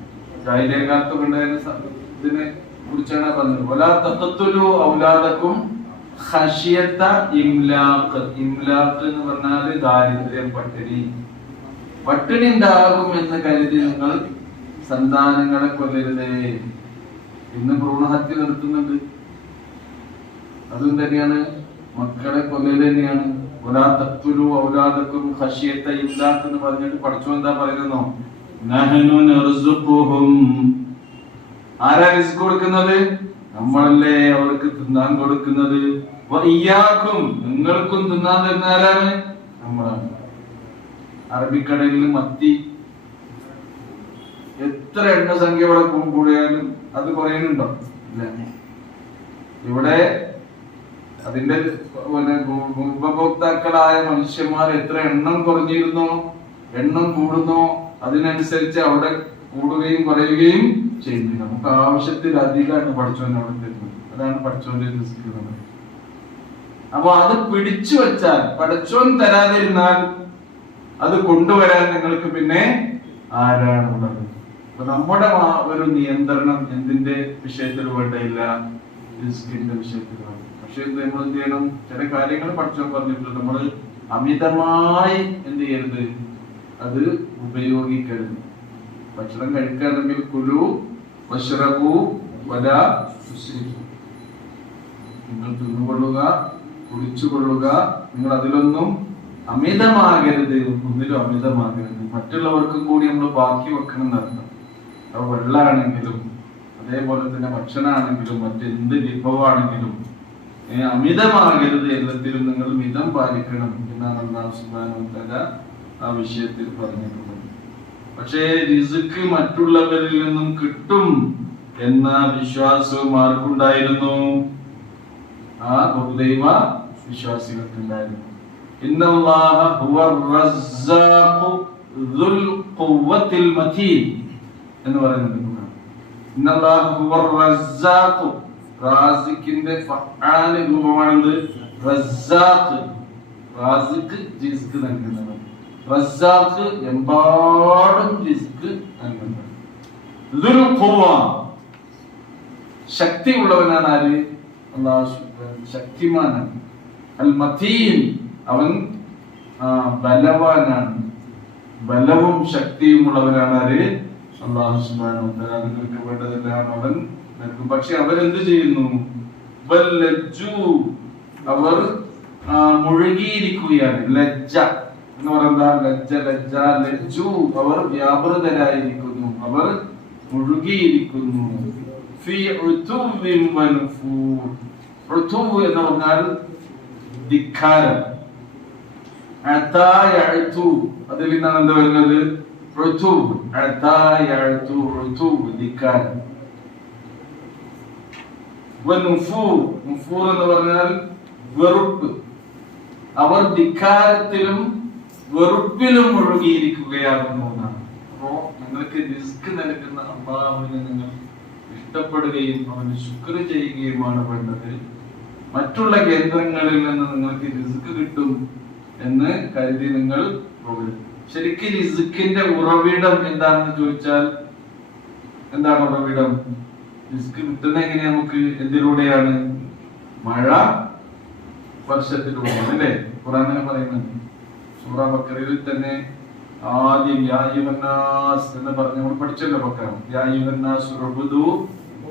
ജാഹിലിയ്യക്കാലത്ത് ഇതിനെ കുറിച്ചാണ് പറഞ്ഞത്. വലാ തഖ്തുലു ഔലാദക്കും ഖശിയത ഇംലാഖ്. ഇംലാഖ് എന്ന് പറഞ്ഞാൽ ദാരിദ്ര്യം, പട്ടിണി ഉണ്ടാകും എന്ന് കരുതി നിങ്ങൾ സന്താനങ്ങളെ കൊല്ലരുതേ. ഇന്ന് ഭ്രൂണഹത്യ നടത്തുന്നുണ്ട്, അതും തന്നെയാണ്, മക്കളെ കൊല്ലൽ തന്നെയാണ്. വലാ തഖ്തുലു ഔലാദക്കും ഖശിയത ഇംലാഖ് എന്ന് പറഞ്ഞിട്ട് പഠിച്ചു എന്താ പറയുന്നോ, നഹ്നു നർസുഖുഹും. ആരാ റിസ്ക് കൊടുക്കുന്നത്? നമ്മളല്ലേ അവർക്ക് തിന്നാൻ കൊടുക്കുന്നത്. വഇയ്യാക്കും, നിങ്ങൾക്കും തിന്നാൻ തരുന്ന ആരാണ്? നമ്മളാണ്. അറബിക്കടലിൽ മത്തി എത്ര എണ്ണസംഖ്യ ഇവിടെ കൂടിയാലും അത് കുറയുന്നുണ്ടോ? ഇല്ല. ഇവിടെ അതിന്റെ ഉപഭോക്താക്കളായ മനുഷ്യന്മാർ എത്ര എണ്ണം കുറഞ്ഞിരുന്നോ എണ്ണം കൂടുന്നോ അതിനനുസരിച്ച് അവിടെ കൂടുകയും കുറയുകയും ചെയ്യുന്നു. നമുക്ക് ആവശ്യത്തിലധികമാണ് പഠിച്ചോൻ അവിടെ തരുന്നത്. അതാണ് പഠിച്ചോന്റെ റിസ്ക്. അപ്പൊ അത് പിടിച്ചു വെച്ചാൽ, പഠിച്ചോൻ തരാതിരുന്നാൽ അത് കൊണ്ടുവരാൻ നിങ്ങൾക്ക് പിന്നെ ആരാണുള്ളത്? അപ്പൊ നമ്മുടെ ഒരു നിയന്ത്രണം എന്തിന്റെ വിഷയത്തിൽ വേണ്ടയില്ല, റിസ്കിന്റെ വിഷയത്തിൽ വേണ്ട. പക്ഷെ നമ്മൾ എന്ത് ചെയ്യണം? ചില കാര്യങ്ങൾ പഠിച്ചോൻ പറഞ്ഞിട്ടുണ്ട്, നമ്മൾ അമിതമായി എന്ത് ചെയ്യരുത്, അത് ഉപയോഗിക്കരുത്. ഭക്ഷണം കഴിക്കുകയാണെങ്കിൽ കുലു വശ്റബു വലാ തുസ്രിഫു, നിങ്ങൾ തിന്നുകൊള്ളുക, കുടിച്ചുകൊള്ളുക, നിങ്ങൾ അതിലൊന്നും അമിതമാകരുത്, ഒന്നിലും അമിതമാകരുത്. മറ്റുള്ളവർക്കും കൂടി നമ്മൾ ബാക്കി വെക്കണം എന്നർത്ഥം. അത് വെള്ളമാണെങ്കിലും അതേപോലെ തന്നെ ഭക്ഷണമാണെങ്കിലും മറ്റെന്ത് വിഭവമാണെങ്കിലും അമിതമാകരുത്, എല്ലാത്തിലും നിങ്ങൾ മിതം പാലിക്കണം എന്നാണ് അല്ലാഹു സുബ്ഹാനഹു വ തആല ആ വിഷയത്തിൽ പറഞ്ഞിട്ടുള്ളത്. പക്ഷേ റിസ്ക് മറ്റുള്ളവരിൽ നിന്നും കിട്ടും എന്ന വിശ്വാസവും ആർക്കുണ്ടായിരുന്നു? ആ ബഹുദൈവ വിശ്വാസികൾക്കുണ്ടായിരുന്നു. ഇന്നല്ലാഹ ഹുവർ റസ്സാഖു ദുൽ ഖുവ്വത്തിൽ മതീൻ എന്ന് പറയുന്നുണ്ട്. ഇന്നല്ലാഹ ഹുവർ റസ്സാഖു, റാസിഖിന്റെ ഫഅാൽ രൂപമാണെന്ന് റസ്സാഖ്. റാസിഖ് റിസ്ക് നൽകുന്നവൻ, റസ്സാഖ് എമ്പാടും റിസ്ക് നൽകുന്നവൻ. ദുൽ ഖുവ്വ, ശക്തി ഉള്ളവനാണ് ആര്? അല്ലാഹു ശക്തിമാനാണ്. അൽ മതീൻ, അവൻ ബലവാനാണ്, ബലവും ശക്തിയും ഉള്ളവനാണ് ആര്? അല്ലാഹു സുബ്ഹാനഹു വ തആല. നിങ്ങൾക്ക് വേണ്ടതെല്ലാം അവൻ നൽകും. പക്ഷെ അവരെന്ത് ചെയ്യുന്നു? അവർ മുഴുകിയിരിക്കുകയാണ്. ലജ്ജ എന്ന് പറയുന്നത് ലജ്ജു, അവർ വ്യാപൃതരായിരിക്കുന്നു, അവർ മുഴുകിയിരിക്കുന്നു. ഫീ ഉതുവ്വിൻ വനുഫൂർ. ഉതുവ് എന്ന് പറഞ്ഞാൽ ധിക്കാരം. അതാ യഅതു, അതിൽ നിന്നാണ് എന്താ വരുന്നത്? ഉതുവ്. അതാ യഅതു, ഉതുവ് ധിക്കാരം. വനുഫൂർ, നുഫൂർ എന്ന് പറഞ്ഞാൽ വെറുപ്പ്. അവർ ധിക്കാരത്തിലും വെറുപ്പിലും മുഴുകിയിരിക്കുകയാകുന്നു എന്നാണ്. അപ്പോ നിങ്ങൾക്ക് റിസ്ക് നൽകുന്ന അല്ലാഹുവിനെ നിങ്ങൾ ഇഷ്ടപ്പെടുകയും അവന് ശുക്ർ ചെയ്യുകയുമാണ് വേണ്ടത്. മറ്റുള്ള കേന്ദ്രങ്ങളിൽ നിന്ന് നിങ്ങൾക്ക് റിസ്ക് കിട്ടും എന്ന് കരുതി നിങ്ങൾ പോകരുത്. ശരിക്കും റിസ്കിന്റെ ഉറവിടം എന്താണെന്ന് ചോദിച്ചാൽ എന്താണ് ഉറവിടം? റിസ്ക് കിട്ടുന്ന എങ്ങനെയാ? നമുക്ക് എന്തിലൂടെയാണ്? മഴ വർഷത്തിലൂടെയാണ് അല്ലേ? ഖുർആനിൽ പറയുന്നുണ്ട്. സൂറ ബഖറയിൽ തന്നെ ആദ്യം യാ അയ്യുഹന്നാസ് എന്ന് പറഞ്ഞ് നമ്മൾ പഠിച്ചല്ലോ. ബഖറ യാ അയ്യുഹന്നാസ് ഉഅ്ബുദു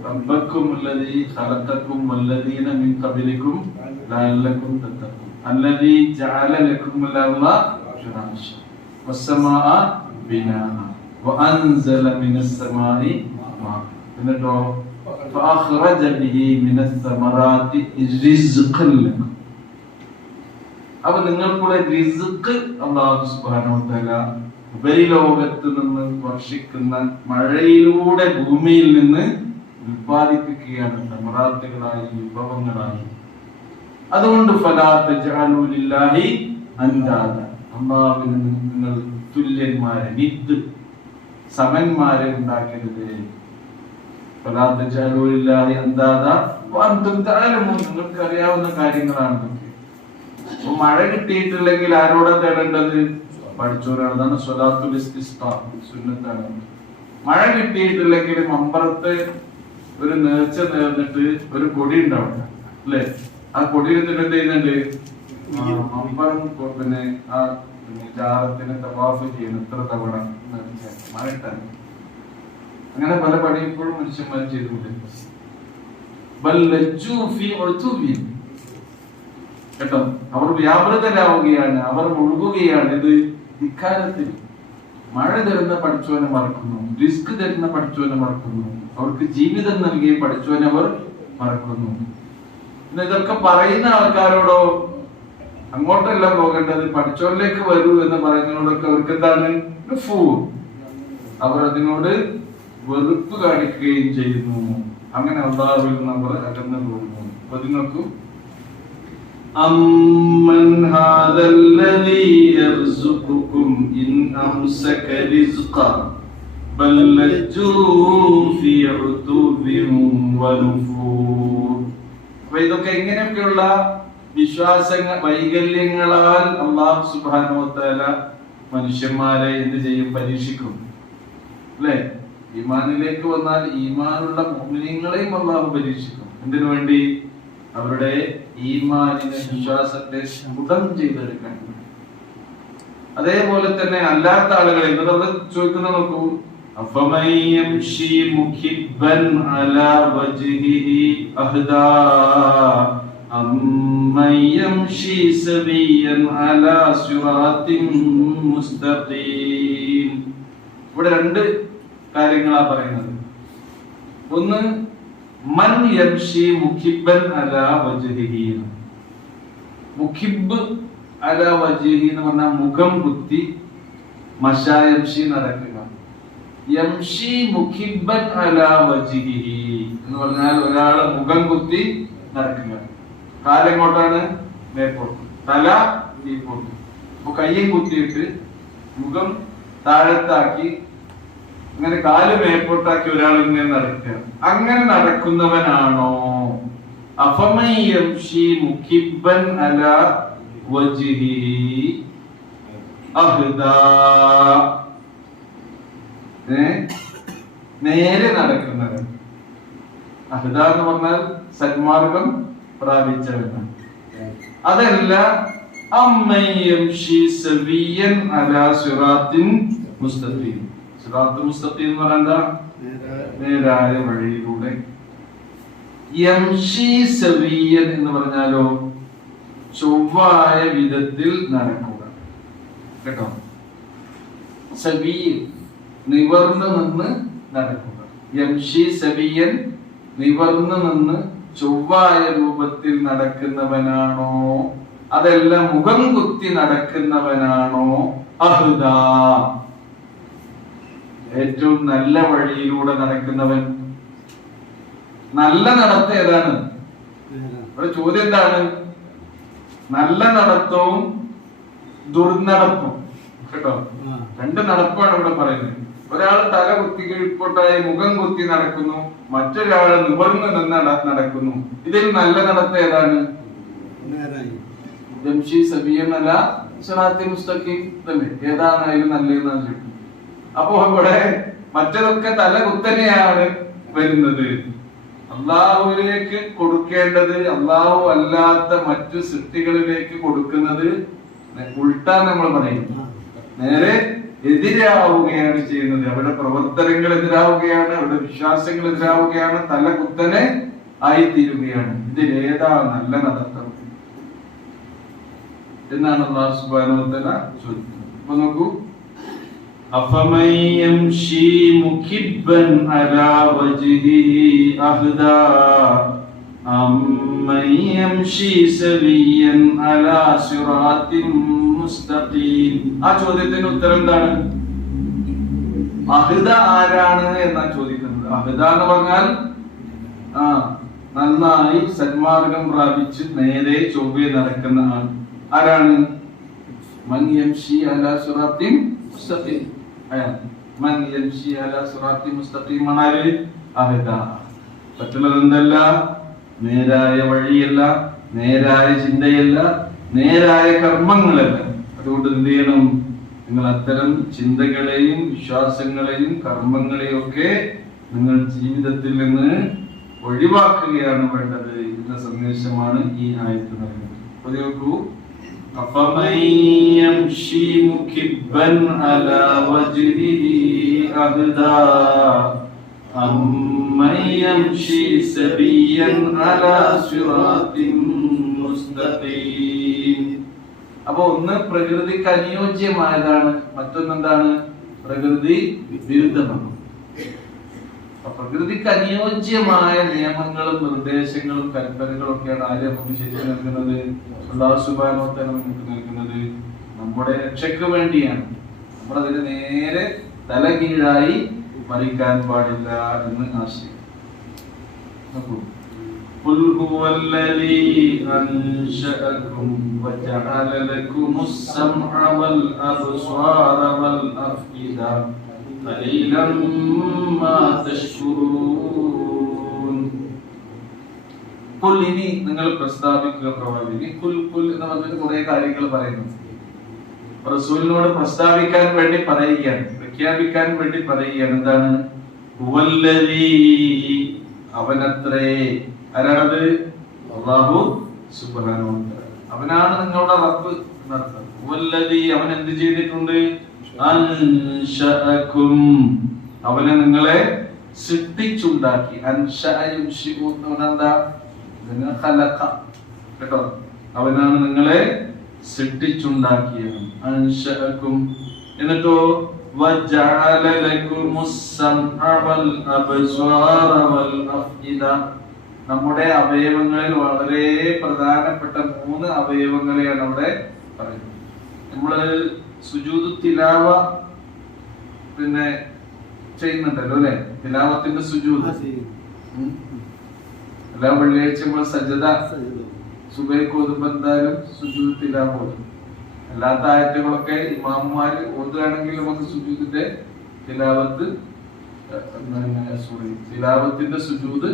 റബ്ബക്കും അല്ലദീ ഖലഖക്കും വല്ലദീന മിൻ ഖബ്ലിക്കും ലഅല്ലക്കും തത്തഖൂൻ അല്ലദീ ജഅല ലക്കുമുൽ അർള ഫിറാശ വസ്സമാഅ ബിനാഅ വഅൻസല മിനസ് സമാഇ മാഅ. എന്നിട്ടോ ഫഅഖ്റജ ബിഹി മിനസ് സമറാത്തി റിസ്ഖൻ ലക്കും. അപ്പൊ നിങ്ങൾക്കുള്ള റിസ്ക് അല്ലാഹു സുബ്ഹാനഹു വ തആല ഉപരിലോകത്ത് നിന്ന് വർഷിക്കുന്ന മഴയിലൂടെ ഭൂമിയിൽ നിന്ന് ഉൽപ്പാദിപ്പിക്കുകയാണ്, സമറാത്തുകളായി, വിഭവങ്ങളായി. അതുകൊണ്ട് ഫലാ തജ്അലൂ ലില്ലാഹി അൻദാദ, അല്ലാഹുവിന് നിങ്ങൾ തുല്യന്മാരെ, നിദ് സമന്മാരെ ഉണ്ടാക്കരുത്. ഫലാ തജ്അലൂ ലില്ലാഹി അൻദാദ വഅൻതും തഅലമൂൻ, നിങ്ങൾക്ക് അറിയാവുന്ന കാര്യങ്ങളാണ്. മഴ കിട്ടിയിട്ടില്ലെങ്കിൽ ആരോടാ തേടേണ്ടത്? പഠിച്ചവരാണ്. അതാണ് സ്വലാത്തുൽ ഇസ്തിസ്ഖാ, സുന്നത്താണ്. മഴ കിട്ടിയിട്ടില്ലെങ്കിൽ മമ്പറത്ത് ഒരു നേർച്ച നേർന്നിട്ട് ഒരു കൊടി ഉണ്ടാവും അല്ലെ? ആ കൊടി എടുത്തിട്ട് എന്ത് ചെയ്യുന്നുണ്ട്? മമ്പറം പിന്നെ ആ ജാറത്തിന് തവാഫ് ചെയ്യുന്നു ഇത്ര തവണ മഴ കിട്ടാൻ. അങ്ങനെ പല പണിയിപ്പോഴും മനുഷ്യന്മാർ ചെയ്തുകൊണ്ടിരിക്കും. കേട്ടോ, അവർ വ്യാപൃതരാവുകയാണ്, അവർ മുഴുകുകയാണ്. ഇത് ഇക്കാലത്തിൽ മഴ തരുന്ന പഠിച്ചവനെ മറക്കുന്നു, റിസ്ക് തരുന്ന പഠിച്ചവനെ മറക്കുന്നു, അവർക്ക് ജീവിതം നൽകിയ പഠിച്ചവനെ അവർ മറക്കുന്നു. പിന്നെ ഇതൊക്കെ പറയുന്ന ആൾക്കാരോടോ അങ്ങോട്ടല്ല പോകേണ്ടത്, പഠിച്ചവനിലേക്ക് വരൂ എന്ന് പറയുന്നതിനോടൊക്കെ അവർക്ക് എന്താണ്? അവർ അതിനോട് വെറുപ്പ് കാണിക്കുകയും ചെയ്യുന്നു. അങ്ങനെ അല്ലാഹുവിൽ നിന്ന് അവർ അകന്നു പോകുന്നു. അപ്പൊ നിങ്ങൾക്ക് أَمَّنْ هَذَا الَّذِي يَرْزُقُكُمْ إِنْ أَمْسَكَ رِزْقَهُ بَلْ لَجُّوا فِي عُتُوٍّ وَنُفُورٍ. അപ്പോൾ ഇതൊക്കെ എങ്ങനെയൊക്കെയുള്ള വിശ്വാസങ്ങൾ വൈകല്യങ്ങളാൽ അല്ലാഹു സുബ്ഹാനഹു വ തആല മനുഷ്യന്മാരെ എന്ത് ചെയ്യും? പരീക്ഷിക്കും അല്ലേ? ഈമാനിലേക്ക് വന്നാൽ ഈമാനുള്ള മുഅ്മിനീങ്ങളെയും അല്ലാഹു പരീക്ഷിക്കും. എന്തിനു വേണ്ടി? അവരുടെ ഈമാനിനെ, വിശ്വാസത്തെ സ്ഫുടം ചെയ്തെടുക്കാൻ. അതേപോലെ തന്നെ അല്ലാത്ത ആളുകളെ ചോദിക്കുന്ന നോക്കൂ. അഫമൻ യംശി മുഖിബ്ബൻ അലാ വജ്ഹിഹി അഹ്ദാ അമ്മൻ യംശി സവിയ്യൻ അലാ സിറാത്തിൻ മുസ്തഖീം. ഇവിടെ രണ്ട് കാര്യങ്ങളാ പറയുന്നത്. ഒന്ന്, മൻ യംശി മുഖിബ്ബൻ അലാ വജ്ഹിഹി. മുഖിബ് അലാ വജ്ഹിഹി എന്ന് പറഞ്ഞാൽ മുഖം കുത്തി, മശാ യംശി നടക്കുക. യംശി മുഖിബ്ബൻ അലാ വജ്ഹിഹി എന്ന് പറഞ്ഞാൽ ഒരാള് മുഖം കുത്തി നടക്കുക. കാലെങ്ങോട്ടാണ്? മേപ്പോട്ട്, തല കീഴ്പോട്ട്. അപ്പൊ കയ്യും കുത്തിയിട്ട് മുഖം താഴത്താക്കി അങ്ങനെ കാല് മേപ്പോട്ടാക്കി ഒരാൾ ഇങ്ങനെ നടക്കുക. അങ്ങനെ നടക്കുന്നവനാണോ? അഫമൻ യംശി മുഖിബ്ബൻ അലാ വജ്ഹിഹി അഹ്ദാ, നേരെ നടക്കുന്നവൻ. അഹ്ദാ എന്ന് പറഞ്ഞാൽ സന്മാർഗം പ്രാപിച്ചവനാണ്. അതല്ല അമ്മൻ യംശി സവിയ്യൻ അലാ സിറാത്തിൻ മുസ്തഖീം. സിറാത്തുൽ മുസ്തഖീം എന്ന് പറഞ്ഞാൽ നേരായ വഴിയിലൂടെ. യംശി സവിയ്യൻ എന്ന് പറഞ്ഞാലോ ചൊവ്വായ വിധത്തിൽ നടക്കുക. കേട്ടോ, സവിയ്യൻ നിവർന്നു നിന്ന് നടക്കുക. യംശി സവിയ്യൻ നിവർന്നു നിന്ന് ചൊവ്വായ രൂപത്തിൽ നടക്കുന്നവനാണോ? അതല്ല മുഖം കുത്തി നടക്കുന്നവനാണോ? അഹ്ദാ, ഏറ്റവും നല്ല വഴിയിലൂടെ നടക്കുന്നവൻ. നല്ല നടത്തം ഏതാണ്? ഇവിടെ ചോദ്യം എന്താണ്? നല്ല നടത്തവും ദുർനടപ്പും. കേട്ടോ, രണ്ട് നടപ്പാണ് ഇവിടെ പറയുന്നത്. ഒരാൾ തല കുത്തി കീഴ്പോട്ടായി മുഖം കുത്തി നടക്കുന്നു, മറ്റൊരാള് നിവർന്നു നിന്ന് നടക്കുന്നു. ഇതിൽ നല്ല നടത്തം ഏതാണ്? യംശി സവിയ്യൻ അലാ സിറാത്തിൽ മുസ്തഖീം തന്നെ ഏതാണായാലും നല്ലതെന്നാണ് ചോദിക്കുന്നത്. അപ്പോ ഇവിടെ മറ്റതൊക്കെ തല കുത്തനെയാണ് വരുന്നത്. അള്ളാഹുവിലേക്ക് കൊടുക്കേണ്ടത് അള്ളാഹു അല്ലാത്ത മറ്റു സൃഷ്ടികളിലേക്ക് കൊടുക്കുന്നത് ഉൾട്ടാ നമ്മൾ പറയുന്നു. നേരെ എതിരാവുകയാണ് ചെയ്യുന്നത്. അവരുടെ പ്രവർത്തനങ്ങൾ എതിരാവുകയാണ്, അവരുടെ വിശ്വാസങ്ങൾ എതിരാവുകയാണ്, തല കുത്തനെ ആയിത്തീരുകയാണ്. ഇതിലേതാ നല്ല നടത്തം എന്നാണ് അല്ലാഹു സുബ്ഹാനഹു വ തആല ചോദിക്കുന്നത്. അപ്പൊ നോക്കൂ, أفمن يمشي مكبا على وجهه أهدى أمن يمشي سويا على صراط مستقيم. ആ ചോദ്യത്തിന് ഉത്തരം എന്താണ്? അഹ്ദ ആരാണ് എന്നാണ് ചോദിക്കുന്നത്. അഹ്ദ എന്ന് പറഞ്ഞാൽ നന്നായി സന്മാർഗം പ്രാപിച്ച് നേരെ ചൊവ്വേ നടക്കുന്ന ആൾ ആരാണ്? മൻ യംശി അലാ സിറാത്തിൻ മുസ്തഖീം. മൻ യംശി അലാ സിറാത്തിൻ മുസ്തഖീം ആണ് അഹ്ദ. മറ്റുള്ളത് എന്തല്ല? നേരായ വഴിയല്ല, നേരായ ചിന്തയല്ല, നേരായ കർമ്മങ്ങളല്ല. അതുകൊണ്ട് എന്ത് ചെയ്യണം? നിങ്ങൾ അത്തരം ചിന്തകളെയും വിശ്വാസങ്ങളെയും കർമ്മങ്ങളെയും ഒക്കെ നിങ്ങൾ ജീവിതത്തിൽ നിന്ന് ഒഴിവാക്കുകയാണ് വേണ്ടത് എന്ന സന്ദേശമാണ് ഈ ആയത്ത് നൽകുന്നത്. നോക്കൂ, أفمن يمشي مكبا على وجهه أهدى أمن يمشي سويا على صراط مستقيم. അപ്പൊ ഒന്ന് പ്രകൃതിക്ക് അനുയോജ്യമായതാണ്, മറ്റൊന്നെന്താണ്? പ്രകൃതി വിരുദ്ധമാണ്. പ്രകൃതിക്ക് അനുയോജ്യമായ നിയമങ്ങളും നിർദ്ദേശങ്ങളും കൽപ്പനകളും ഒക്കെയാണ് ആര് നമുക്ക് ശരിക്കും നൽകുന്നത്? അല്ലാഹു സുബ്ഹാനഹു വ തആല നമുക്ക് നൽകുന്നത് നമ്മുടെ രക്ഷയ്ക്ക് വേണ്ടിയാണ്. നമ്മൾ അതിന് നേരെ തലകീഴായി മറിക്കാൻ പാടില്ല എന്ന് ആശയം. قل هو الذي أنشأكم وجعل لكم السمع والأبصار والأفئدة قليلا ما تشكرون. ഇനി നിങ്ങൾ പ്രസ്താവിക്കുക പ്രവാചകനെ. കുൽ കുൽ എന്ന് പറഞ്ഞിട്ട് കുറെ കാര്യങ്ങൾ പറയുന്നു. റസൂലിനോട് പ്രസ്താവിക്കാൻ വേണ്ടി പറയുകയാണ്, പ്രഖ്യാപിക്കാൻ വേണ്ടി പറയുകയാണ്. എന്താണ്? ഹുവല്ലദീ, അവനത്രേ. ആരാണത്? അല്ലാഹു സുബ്ഹാനഹു വ തആല. അവനാണ് നിങ്ങളുടെ റബ്ബ് എന്നർത്ഥം. ഹുവല്ലദീ, അവൻ എന്ത് ചെയ്തിട്ടുണ്ട്? അൻശഅകും, അവനെ നിങ്ങളെ സൃഷ്ടിച്ചുണ്ടാക്കി. അൻശഅയുൻശിഉ എന്ന് പറഞ്ഞാൽ എന്താ? ഖലഖ. കേട്ടോ, അവനാണ് നിങ്ങളെ സൃഷ്ടിച്ചുണ്ടാക്കിയത്. അൻശഅകും. എന്നിട്ടോ വജഅല ലകുമുസ് സമഅ വൽ അബ്സാറ വൽ അഫ്ഇദ. നമ്മുടെ അവയവങ്ങളിൽ വളരെ പ്രധാനപ്പെട്ട 3 അവയവങ്ങളെയാണ് അവിടെ പറയുന്നത്. നമ്മള് സുജൂദ് തിലാവ പിന്നെ ചെയ്യുന്നുണ്ടല്ലോ അല്ലെ? തിലാവത്തിന്റെ സുജൂദ് എല്ലാ വെള്ളിയാഴ്ച നമ്മൾ സജദ സുബൈക്ക് ഓതുമ്പോൾ എന്തായാലും സുജൂദ് തിലാവ ഓതും. അല്ലാത്ത ആയത്തുകളൊക്കെ ഇമാമുമാര് ഓതുകയാണെങ്കിൽ നമുക്ക് സുജൂദിന്റെ തിലാവത്തിന്റെ സുജൂദ്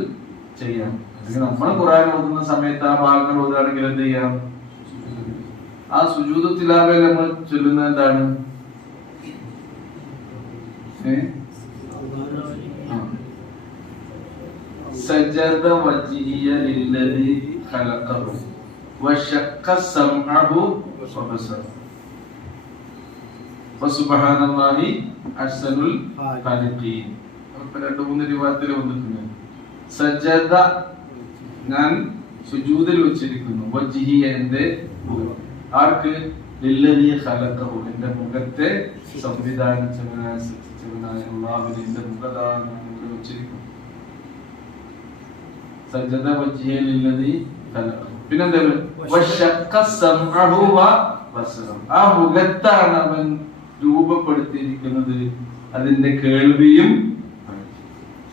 ചെയ്യാം. അല്ലെങ്കിൽ നമ്മൾ ഖുർആൻ ഓതുന്ന സമയത്ത് ആ ഭാഗങ്ങൾ ഓതുകയാണെങ്കിൽ എന്ത് ചെയ്യാം? ആ സുജൂദ് തിലാവയിൽ നമ്മൾ ചൊല്ലുന്നത് എന്താണ്? സജദ വജ്ഹിയ ലില്ലദീ ഖലഖഹു വശഖ സമഅഹു വബസറഹു വസുബ്ഹാനല്ലാഹി അഹ്സനുൽ ഖാലിഖീൻ. അപ്പോൾ 2-3 റിവായത്തിൽ വന്നിട്ടുണ്ട്. സജദ, ഞാൻ സുജൂദിൽ വെച്ചിരിക്കുന്നു. വജ്ഹിയ, എന്റെ മുഖം. ആർക്ക്? ലില്ലദീ ഖലഖഹു, എന്റെ മുഖത്തെ സംവിധാനിച്ചവനായ സൃഷ്ടിച്ചവനായ അല്ലാഹുവിനെ എന്റെ മുഖത്താണ് വെച്ചിരിക്കുന്നു. സജദ വജ്ഹിയ ലില്ലദീ ഖലഖഹു. പിന്നെന്താണ്? വശഖ സമഅഹു വബസറഹു. ആ മുഖത്താണ് അവൻ രൂപപ്പെടുത്തിയിരിക്കുന്നത്, അതിന്റെ കേൾവിയും.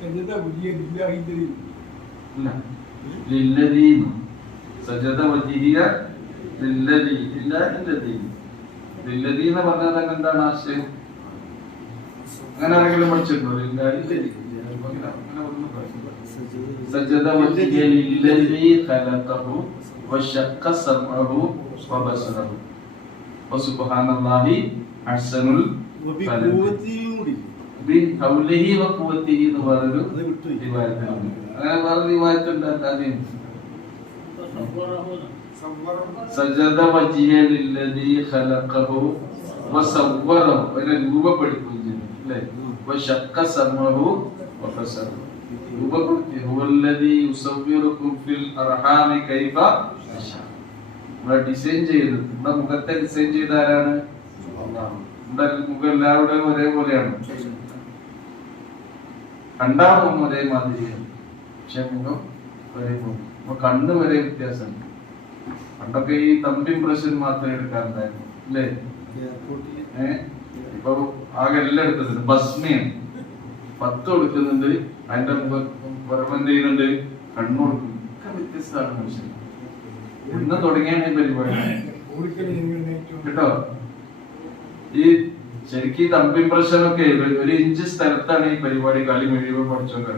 സജദ വജ്ഹിയ ലില്ലദീ, ലില്ലദീ എന്ന് പറഞ്ഞാൽ തന്നെ എന്താണ് ആശയം? അങ്ങനെ ആരെങ്കിലും പഠിച്ചിട്ടുണ്ടോ? സജദ വജ്ഹിയ ലില്ലദീ ഖലഖഹു വശഖ സമഅഹു വബസറഹു. വസുബ്ഹാനല്ലാഹി അഹ്സനുൽ ബിഖൗലിഹി വഖുവതിഹി എന്ന് പറഞ്ഞൊരു റിവായത്തുണ്ട്. അങ്ങനെ വേറെ റിവായത്തുണ്ട്. ആദ്യം സജദ വജ്ഹ ലില്ലദീ ഖലഖഹു വസവ്വറഹു, അതിനെ രൂപപ്പെടുത്തുകയും ചെയ്തു അല്ലേ. വശഖ സമഹു വഫസറഹു, രൂപപ്പെടുത്തി. ഹുവല്ലദീ യുസവ്വിറുകും ഫിൽ അർഹാമി കൈഫ യശാ, നമ്മളെ ഡിസൈൻ ചെയ്തു. നമ്മുടെ മുഖത്തെ ഡിസൈൻ ചെയ്ത ആരാണ്? അല്ലാഹു. നമ്മുടെ മുഖം എല്ലാവരുടെയും ഒരേപോലെയാണ്, കണ്ടാവും ഒരേ മാതിരിയാണ്, പക്ഷെ മുഖം ഒരേപോലെ. കണ്ണ് വരെ വ്യത്യാസമുണ്ട്. പണ്ടൊക്കെ ഈ തമ്പ് ഇംപ്രഷൻ മാത്രമേ എടുക്കാറുണ്ടായിരുന്നു അല്ലേ. ഇപ്പൊ ആകെ എല്ലാം എടുക്കുന്നുണ്ട്. ഭസ്മയാണ് 10 കൊടുക്കുന്നുണ്ട്, അതിന്റെ പുറമെന്ത് ചെയ്യുന്നുണ്ട്, കണ്ണു കൊടുക്കുന്നു. ഒക്കെ വ്യത്യസ്തമാണ് മനുഷ്യൻ. ഇന്ന് തുടങ്ങിയാണ് ഈ പരിപാടി കേട്ടോ. ഈ ശരിക്കും തമ്പ് ഇംപ്രഷൻ ഒക്കെ 1 ഇഞ്ച് സ്ഥലത്താണ് ഈ പരിപാടി കളി മുഴുവൻ പഠിച്ചോക്കെ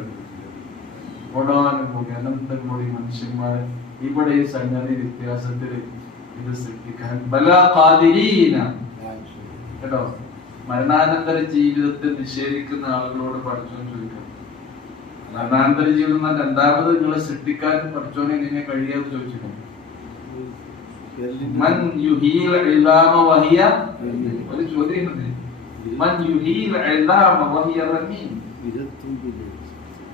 കൂടി മനുഷ്യന്മാരെ ഇവിടെ ഈ സംഗതി വ്യത്യാസത്തിൽ ഇത് സൃഷ്ടിക്കാൻ കേട്ടോ. മരണാനന്തര ജീവിതത്തെ നിഷേധിക്കുന്ന ആളുകളോട് പഠിച്ചോൻ ചോദിക്കണം, മരണാനന്തര ജീവിതം രണ്ടാമത് നിങ്ങളെ സൃഷ്ടിക്കാനും പഠിച്ചോനെ എങ്ങനെ കഴിയാതെ ചോദിച്ചിട്ടുണ്ട്. മൻ യുഹീൽ ഇളാമ വഹിയ, ഒരു ചോദ്യമുണ്ട്, മൻ യുഹീൽ ഇളാമ വഹിയ റമീം,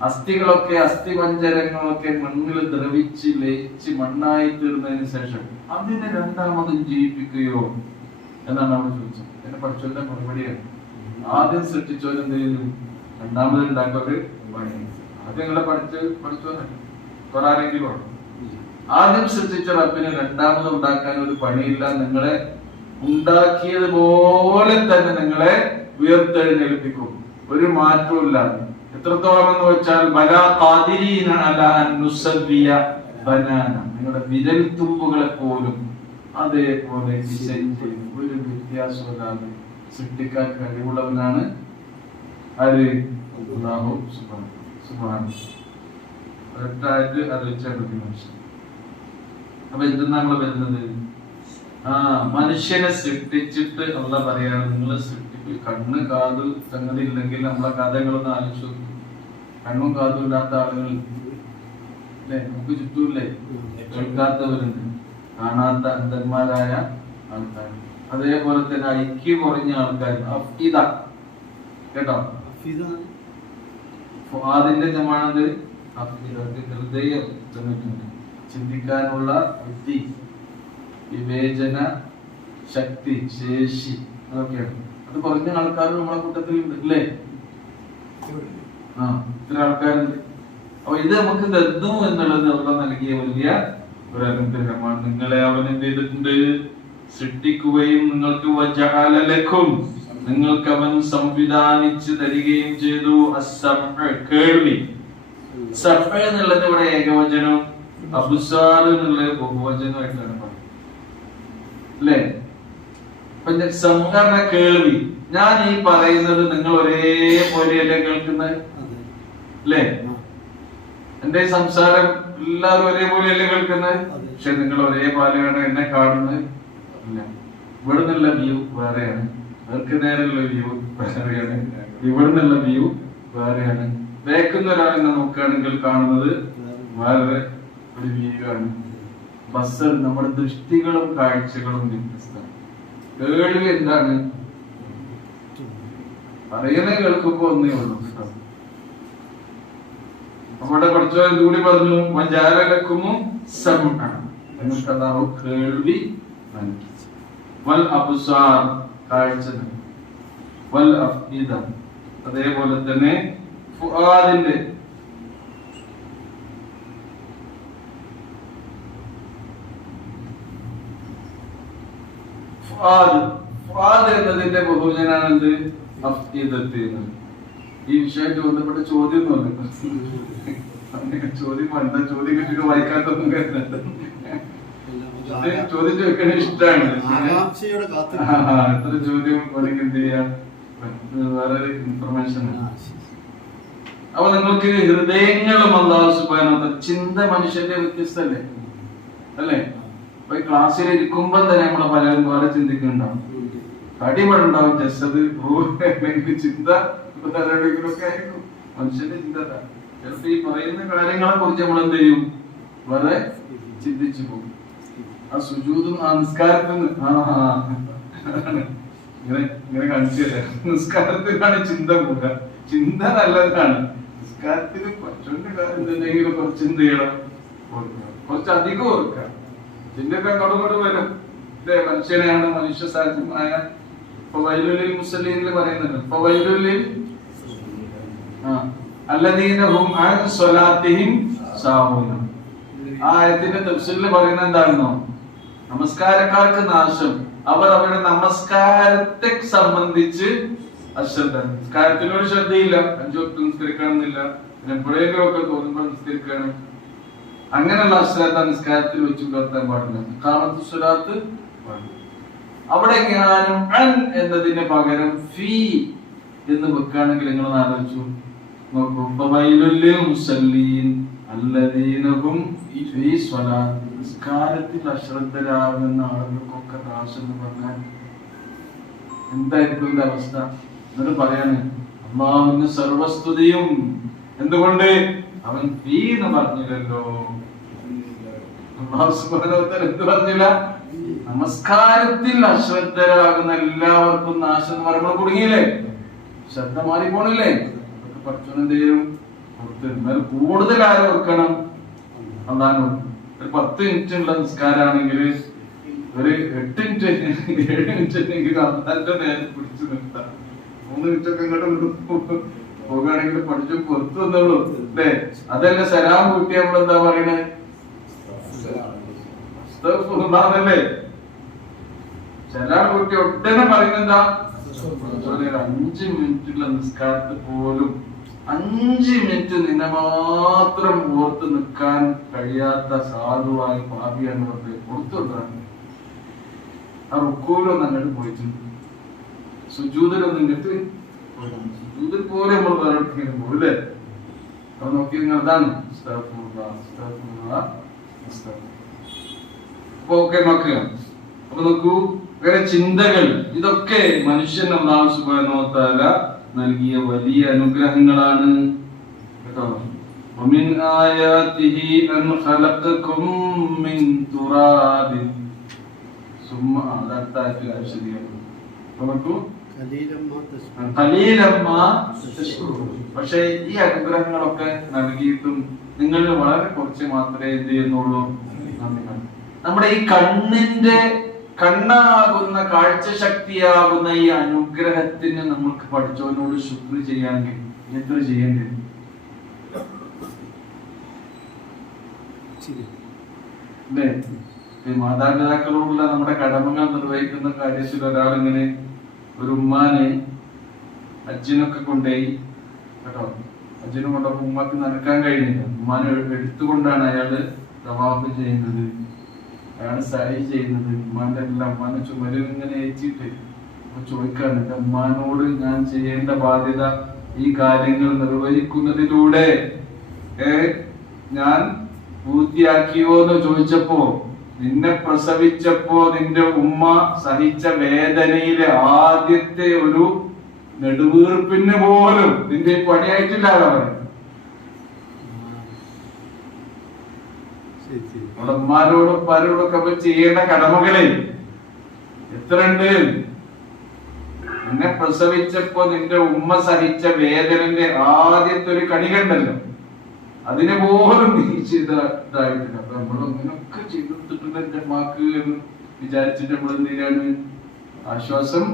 അസ്ഥികളൊക്കെ അസ്ഥിപഞ്ജരങ്ങളൊക്കെ മണ്ണിൽ ദ്രവിച്ച് ലയിച്ച് മണ്ണായി തീർന്നതിന് ശേഷം അതിനെ രണ്ടാമതും ജീവിപ്പിക്കുകയോ എന്നാണ് നമ്മൾ ചോദിച്ചത്. എന്നെ പഠിച്ചോന്റെ മറുപടിയാണ്, ആദ്യം സൃഷ്ടിച്ചോൻ എന്ത് ചെയ്യുന്നു, രണ്ടാമത് ഉണ്ടാക്കൊരു പണി. ആദ്യം നിങ്ങളെ പഠിച്ചോനെ തൊറാരെങ്കിലും ആദ്യം സൃഷ്ടിച്ച റബ്ബിന് രണ്ടാമത് ഉണ്ടാക്കാൻ ഒരു പണിയില്ല. നിങ്ങളെ ഉണ്ടാക്കിയതുപോലെ തന്നെ നിങ്ങളെ ഉയർത്തെഴുന്നേൽപ്പിക്കും, ഒരു മാറ്റവും ഇല്ലാതെ. എത്രത്തോളം എന്ന് വെച്ചാൽ ബലാ ഖാദിരീന അലാ അൻ നുസവ്വിയ ബനാന, നിങ്ങളുടെ വിരൽ തുമ്പുകളെ പോലും അതേപോലെ ഡിസൈൻ ചെയ്യും, ഒരു വ്യത്യാസമില്ലാതെ സൃഷ്ടിക്കാൻ കഴിവുള്ളവനാണ് ആര്? അല്ലാഹു സുബ്ഹാനഹു ഒരൊറ്റായിട്ട് അറിയിച്ചെടുക്കുന്ന മനുഷ്യൻ. അപ്പൊ എന്തെന്നാ നമ്മൾ വരുന്നത്? മനുഷ്യനെ സൃഷ്ടിച്ചിട്ട് അല്ല പറയാണ്, നിങ്ങൾ സൃഷ്ടിക്കും. കണ്ണ് കാത് സംഗതി ഇല്ലെങ്കിൽ നമ്മളെ കഥകളൊന്ന് ആലോചിച്ചു. കണ്ണും കാതും ഇല്ലാത്ത ആളുകൾ അല്ലെ നമുക്ക് ചുറ്റൂല്ലേ, കേൾക്കാത്തവരുണ്ട്, കാണാത്ത അന്ധന്മാരായ ആൾക്കാർ. അതേപോലെ തന്നെ ഐക്യം കുറഞ്ഞ ആൾക്കാർ, അഫീദ കേട്ടോ. ഫുആദിന്റെ ജമാഅത്ത് ഹൃദയം തന്നിട്ടുണ്ട്, ചിന്തിക്കാനുള്ള ബുദ്ധി, വിവേചന ശക്തി, ശേഷി, അതൊക്കെയാണ്. അത് കുറഞ്ഞ ആൾക്കാർ നമ്മളെ കൂട്ടത്തിലുണ്ട് അല്ലേ. ഇത്ര ആൾക്കാരുണ്ട്. അപ്പൊ ഇത് നമുക്ക് തന്നു എന്നുള്ളത് അവിടെ നൽകിയ വലിയ ഒരു അനുഗ്രഹമാണ്. നിങ്ങളെ അവൻ എന്ത് ചെയ്തിട്ടുണ്ട്? സൃഷ്ടിക്കുകയും നിങ്ങൾക്ക് നിങ്ങൾക്ക് അവൻ സംവിധാനിച്ച് തരികയും ചെയ്തു. കേൾവി, സഫ എന്നുള്ളത് ഇവിടെ ഏകവചനം, അബ്സാർ എന്നുള്ളത് ബഹുവചനമായിട്ടാണ് പറയുന്നത് അല്ലേ. സംഘടന കേൾവി, ഞാൻ ഈ പറയുന്നത് നിങ്ങൾ ഒരേപോലെയല്ലേ കേൾക്കുന്നത് അല്ലേ. എന്റെ സംസാരം എല്ലാവരും ഒരേപോലെയല്ലേ കേൾക്കുന്നത്, പക്ഷെ നിങ്ങൾ ഒരേപോലെയാണ് എന്നെ കാണുന്നത്. ഇല്ല, ഇവിടെ നിന്നുള്ള വ്യൂ വേറെയാണ്, അവർക്ക് നേരെയുള്ള വ്യൂ വേറെയാണ്, ഇവിടെ നിന്നുള്ള വ്യൂ വേറെയാണ്. വേക്കുന്ന ഒരാളെന്നെ നോക്കുകയാണെങ്കിൽ കാണുന്നത് വേറെ ഒരു വ്യൂ ആണ്. ബസ് നമ്മുടെ ദൃഷ്ടികളും കാഴ്ചകളും വ്യത്യസ്തമാണ്. കേൾവി എന്താണ്? പറയുന്നത് കേൾക്കുമ്പോ ഒന്നേ ഉള്ളൂ. അവിടെ പഠിച്ചോ കൂടി പറഞ്ഞു, മജാലക്കുമു സമഅ, നിങ്ങൾക്ക് അല്ലാഹു കേൾവി നൽകി, വൽ അബ്സാർ കാഴ്ച നൽകി, വൽ അഫ്ഇദ അതേപോലെ തന്നെ ഫുആദിന്റെ ഫുആദ് എന്നതിന്റെ ബഹുവചനാണ് എന്ത്? അഫ്ഇദത്ത് എന്നത്. ഈ വിഷയമായിട്ട് ബന്ധപ്പെട്ട ചോദ്യം എന്ന് പറഞ്ഞു. ചോദ്യം എന്താ ചോദ്യം കിട്ടിട്ട് വായിക്കാത്തൊന്നും കേട്ടില്ല. ചോദ്യം ചോദിക്കണ ഇഷ്ടമാണ്. എത്ര ചോദ്യം വേണമെങ്കിൽ എന്ത് ചെയ്യാം, വേറൊരു ഇൻഫർമേഷൻ. അപ്പൊ നിങ്ങൾക്ക് ഹൃദയങ്ങളും അല്ലാഹു സുബ്ഹാനഹു വ തആല ചിന്ത മനുഷ്യന്റെ വ്യത്യസ്തല്ലേ അല്ലേ. അപ്പൊ ഈ ക്ലാസ്സിൽ ഇരിക്കുമ്പോൾ തന്നെ നമ്മളെ പലരും വേറെ ചിന്തിക്കുന്നുണ്ടാവും. തടിമടുണ്ടാവും, ജസത് ചിന്ത ഒക്കെ ആയിരിക്കും മനുഷ്യന്റെ ചിന്ത. ചിലപ്പോ ഈ പറയുന്ന കാര്യങ്ങളെ കുറിച്ച് നമ്മൾ എന്ത് ചെയ്യും, വേറെ ചിന്തിച്ചു പോകും. ആ സുജൂദും ആ നിസ്കാരത്തിന് ഇങ്ങനെ കാണിച്ചു തരാം. നിസ്കാരത്തിനാണ് ചിന്ത കൂടുക, ചിന്ത നല്ലതാണ്. നിസ്കാരത്തിന് കുറച്ചുകൊണ്ട് എന്തെങ്കിലും കുറച്ച് എന്ത് ചെയ്യണം, കുറച്ച് അധികം ഓർക്കുക. ചിന്തയൊക്കെ അങ്ങോട്ട് വരും. ഇതേ മനുഷ്യനെയാണ് മനുഷ്യ സാധ്യമായ വൈലുലിൽ മുസ്ലിമിൽ പറയുന്നുണ്ട്. ഇപ്പൊ വൈലുലിൽ അല്ലദീനഹും അൻ സ്വലാത്തിഹിം സാഹൂന. ആ ആയത്തിന്റെ തഫ്സീറിൽ പറയുന്നത് എന്താണെന്നോ, നമസ്കാരക്കാർക്ക് നാശം, അവർ അവരുടെ നമസ്കാരത്തെ സംബന്ധിച്ച് അശ്രദ്ധ. നിസ്കാരത്തിനോട് ശ്രദ്ധയില്ല, 5 വക്ത് നിസ്കരിക്കണമെന്നില്ല, പിന്നെ എപ്പോഴേലും ഒക്കെ തോന്നുമ്പോൾ നിസ്കരിക്കണം. അങ്ങനെയുള്ള അശ്രദ്ധ നിസ്കാരത്തിൽ വെച്ച് പുലർത്താൻ പാടില്ല. ഇഖാമത്തു സ്വലാത്ത് പാടില്ല. അവിടെ എങ്ങാനും അൻ എന്നതിന് പകരം ഫീ എന്ന് വെക്കുകയാണെങ്കിൽ നിങ്ങൾ ആലോചിച്ചു നോക്കൂ. നിസ്കാരത്തിൽ അശ്രദ്ധരാകുന്ന ആളുകൾക്കൊക്കെ നാശം എന്ന് പറഞ്ഞാൽ എന്തായിരിക്കും ഇതിന്റെ അവസ്ഥ? എന്നിട്ട് പറയാണ് അല്ലാഹുവിന് സർവസ്തുതിയും. എന്തുകൊണ്ട്? അവൻ ഫീ എന്ന് പറഞ്ഞില്ലല്ലോ. അല്ലാഹു സുബ്ഹാനഹു വ തആല എന്ത് പറഞ്ഞില്ല? നമസ്കാരത്തിൽ അശ്രദ്ധരാകുന്ന എല്ലാവർക്കും നാശം എന്ന് പറയുമ്പോൾ കുടുങ്ങിയില്ലേ, ശ്രദ്ധ മാറി പോണില്ലേ? അതൊക്കെ പഠിച്ചോന്നെന്തേലും എന്നാൽ കൂടുതൽ ആരും ഓർക്കണം. അതാണ് ഒരു 10 മിനിറ്റ് ഉള്ള നിസ്കാരാണെങ്കിൽ ഒരു 8 മിനിറ്റ് 7 മിനിറ്റ് അള്ളാന്റെ നേരെ പിടിച്ചു നിർത്താം. 3 മിനിറ്റ് ഒക്കെ ഇങ്ങോട്ട് പോകുകയാണെങ്കിൽ പഠിച്ചു പുറത്തു വന്നോളൂ അല്ലേ? അതല്ല സലാം കൂട്ടി നമ്മളെന്താ പറയണേ, ല്ലേ? സലാം കൂട്ടി ഒട്ടനെ പറയുന്നെന്താ, 5 മിനിറ്റുള്ള നിസ്കാരത്തിൽ പോലും 5 മിനിറ്റ് നിന്നെ മാത്രം ഓർത്ത് നിൽക്കാൻ കഴിയാത്ത സാധുവായ പാപിയാണ് പുറത്തുകൊണ്ടാണ്. ആ റുക്കൂലൊന്നും അങ്ങോട്ട് പോയിട്ടുണ്ട്, സുജൂദിലൊന്നും ഇങ്ങോട്ട് സുജൂദിൽ പോലെ നമ്മൾ വേറെ പോകും അല്ലേ? അപ്പൊ നോക്കി നിങ്ങൾ അതാണ് നോക്കുക. അപ്പൊ നോക്കൂ, വേറെ ചിന്തകൾ, ഇതൊക്കെ മനുഷ്യൻ അല്ലാഹു സുബ്ഹാനഹു വ തആല നൽകിയ വലിയ അനുഗ്രഹങ്ങളാണ് കേട്ടോ. വമിൻ ആയാതിഹി അൻ ഖലഖകും മിൻ തുറാബിൻ സുമ്മ അദാത്താത്തിൽ അശ്ദിയ. നോക്കൂ, പക്ഷേ ഈ അനുഗ്രഹങ്ങളൊക്കെ നൽകിയിട്ടും നിങ്ങൾ വളരെ കുറച്ച് മാത്രമേ എന്ത് ചെയ്യുന്നുള്ളൂ. നമ്മുടെ ഈ കണ്ണാകുന്ന കാഴ്ച ശക്തിയാകുന്ന ഈ അനുഗ്രഹത്തിന് നമുക്ക് പഠിച്ചവനോട് ശുക്ർ ചെയ്യാമെങ്കിൽ എത്ര ചെയ്യേണ്ടി? അല്ലേ? മാതാപിതാക്കളോടുള്ള നമ്മുടെ കടമകൾ നിർവഹിക്കുന്ന കാര്യത്തിൽ ഒരാളിങ്ങനെ ഒരു ഉമ്മാനെ ഹജ്ജിനൊക്കെ കൊണ്ടുപോയി കേട്ടോ. ഹജ്ജിന് കൊണ്ടപ്പോ ഉമ്മക്ക് നടക്കാൻ കഴിയുന്നില്ല. ഉമ്മാനെ എടുത്തുകൊണ്ടാണ് അയാള് തവാഫ് ചെയ്യുന്നത്, അയാള് സഅയ് ചെയ്യുന്നത്. ഉമ്മാന്റെ എല്ലാം ഉമ്മാനെ ചുമലിൽ ഇങ്ങനെ ഏറ്റിട്ട് ചോദിക്കാണ്, എന്റെ ഉമ്മാനോട് ഞാൻ ചെയ്യേണ്ട ബാധ്യത ഈ കാര്യങ്ങൾ നിർവഹിക്കുന്നതിലൂടെ ഞാൻ പൂർത്തിയാക്കിയോ എന്ന് ചോദിച്ചപ്പോ, നിന്നെ പ്രസവിച്ചപ്പോ നിന്റെ ഉമ്മ സഹിച്ച വേദനയിലെ ആദ്യത്തെ ഒരു നെടുവീർപ്പിന് പോലും നിന്റെ പണിയായിട്ടില്ല. ഉമ്മാരോടും ഉപ്പാരോടൊക്കെ ചെയ്യേണ്ട കടമകളെ എത്ര ഉണ്ട്? നിന്നെ പ്രസവിച്ചപ്പോ നിന്റെ ഉമ്മ സഹിച്ച വേദനന്റെ ആദ്യത്തെ ഒരു കണികണ്ടല്ലോ, അതിനെ പോലും നീ ചെയ്തതായിട്ടില്ല. അപ്പൊ നമ്മളൊക്കെ ചെയ്തിട്ടുണ്ട് എന്റെ മാക്ക് എന്ന് വിചാരിച്ചിട്ട് നമ്മൾ എന്തിനാണ് ആശ്വാസം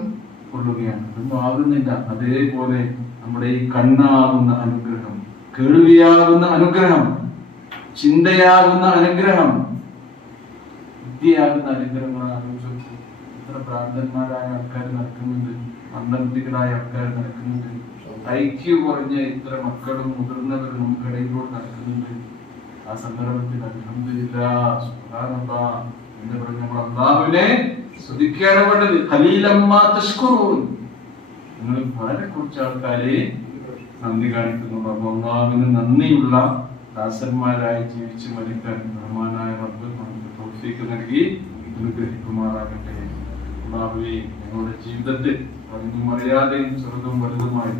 കൊള്ളുകയാണ്. അതൊന്നും ആകുന്നില്ല. അതേപോലെ നമ്മുടെ ഈ കണ്ണാകുന്ന അനുഗ്രഹം, കേൾവിയാകുന്ന അനുഗ്രഹം, ചിന്തയാകുന്ന അനുഗ്രഹം, വിദ്യയാകുന്ന അനുഗ്രഹങ്ങളാണ് ആലോചിച്ചു. എത്ര പ്രാന്തന്മാരായ ആൾക്കാർ നടക്കുന്നുണ്ട്, മന്ദബുദ്ധികളായ ആൾക്കാർ നടക്കുന്നുണ്ട്, ഐക്യു കുറഞ്ഞ ഇത്ര മക്കളും മുതിർന്നവരും നമുക്കിടയിലൂടെ നടക്കുന്നുണ്ട്. ആ സന്ദർഭത്തിൽ അൽഹംദുലില്ലാഹ് സുബ്ഹാനല്ലാഹ് എന്ന് പറഞ്ഞ് നമ്മൾ അല്ലാഹുവിനെ സ്തുതിക്കുകയാണ് വേണ്ടത്. ഖലീലമ്മാ തശ്കുറൂൻ, നിങ്ങൾ വളരെ കുറച്ച് ആൾക്കാരെ നന്ദി കാണിക്കുന്നു. അപ്പൊ അല്ലാഹുവിന് നന്ദിയുള്ള ദാസന്മാരായി ജീവിച്ച് മരിക്കാൻ റഹ്മാനായ റബ്ബ് നമുക്ക് തൗഫീഖ് തൗഫീഖ് നൽകി അനുഗ്രഹിക്കുമാറാകട്ടെ. അല്ലാഹുവേ, ഞങ്ങളുടെ ജീവിതത്തിൽ അറിഞ്ഞും അറിയാതെയും ചെറുതും വലുതുമായി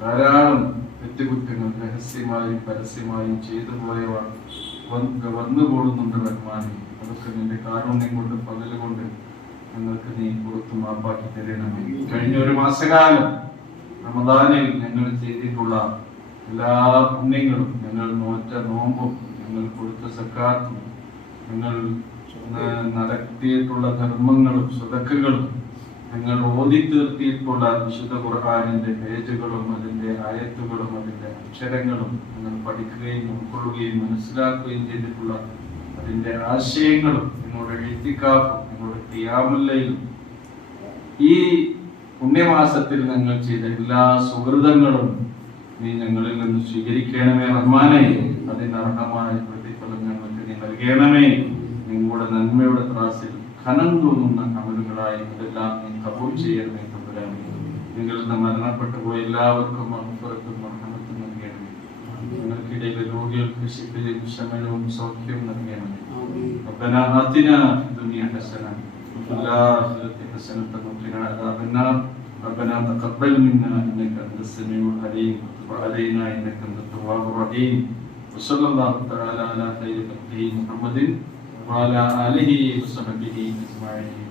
ധാരാളം തെറ്റുകുറ്റങ്ങൾ രഹസ്യമായും പരസ്യമായും ചെയ്തു പോയവ വന്നു കൂടുന്നുണ്ട് റഹ്മാനെ. അതൊക്കെ നിന്റെ കാരുണ്യം കൊണ്ട് പകലുകൊണ്ട് ഞങ്ങൾക്ക് നീ പുറത്തു മാപ്പാക്കി തരണമേ. കഴിഞ്ഞ ഒരു മാസകാലം റമദാനിൽ ഞങ്ങൾ ചെയ്തിട്ടുള്ള എല്ലാ പുണ്യങ്ങളും, ഞങ്ങൾ നോറ്റ നോമ്പും, ഞങ്ങൾ കൊടുത്ത സക്കാത്തും, ഞങ്ങൾ നടത്തിയിട്ടുള്ള ധർമ്മങ്ങളും സ്വതക്കകളും, ഞങ്ങൾ ഓതി തീർത്തിയിട്ടുള്ള വിശുദ്ധ ഖുർആനിന്റെ പേജുകളും അതിന്റെ ആയത്തുകളും അതിന്റെ അക്ഷരങ്ങളും ഞങ്ങൾ പഠിക്കുകയും ഉൾക്കൊള്ളുകയും മനസ്സിലാക്കുകയും ചെയ്തിട്ടുള്ള അതിന്റെ ആശയങ്ങളും, ഞങ്ങളുടെ ഇത്തിക്കാഫും ഞങ്ങളുടെ ഖിയാമുല്ലയിലും ഈ പുണ്യമാസത്തിൽ ഞങ്ങൾ ചെയ്ത എല്ലാ സുഹൃതങ്ങളും നീ ഞങ്ങളിൽ നിന്ന് സ്വീകരിക്കണമേ റഹ്മാനെ. അതിന് അർഹമായ പ്രതിഫലം ഞങ്ങൾക്ക് നീ നൽകണമേ. നിങ്ങളുടെ നന്മയുടെ ത്രാസിൽ ഖനം തോന്നുന്ന അമലുകളായി ഇതെല്ലാം നീ കബൂൽ ചെയ്യണമേ തമ്പുരാനെ. നിങ്ങളിൽ നിന്ന് മരണപ്പെട്ടു പോയ എല്ലാവർക്കും മഗ്ഫിറത്തും റഹ്മത്തും നൽകണമേ. നിങ്ങൾക്കിടയിലെ രോഗികൾക്ക് ശിഫയും ശമനവും സൗഖ്യവും നൽകണമേ. ربنا آتنا في الدنيا حسنة وفي الآخرة حسنة وقنا عذاب النار. ربنا تقبل منا إنك أنت السميع العليم وتب علينا إنك أنت التواب الرحيم. وصلى الله تعالى على خير خلقه محمد وعلى آله وصحبه أجمعين.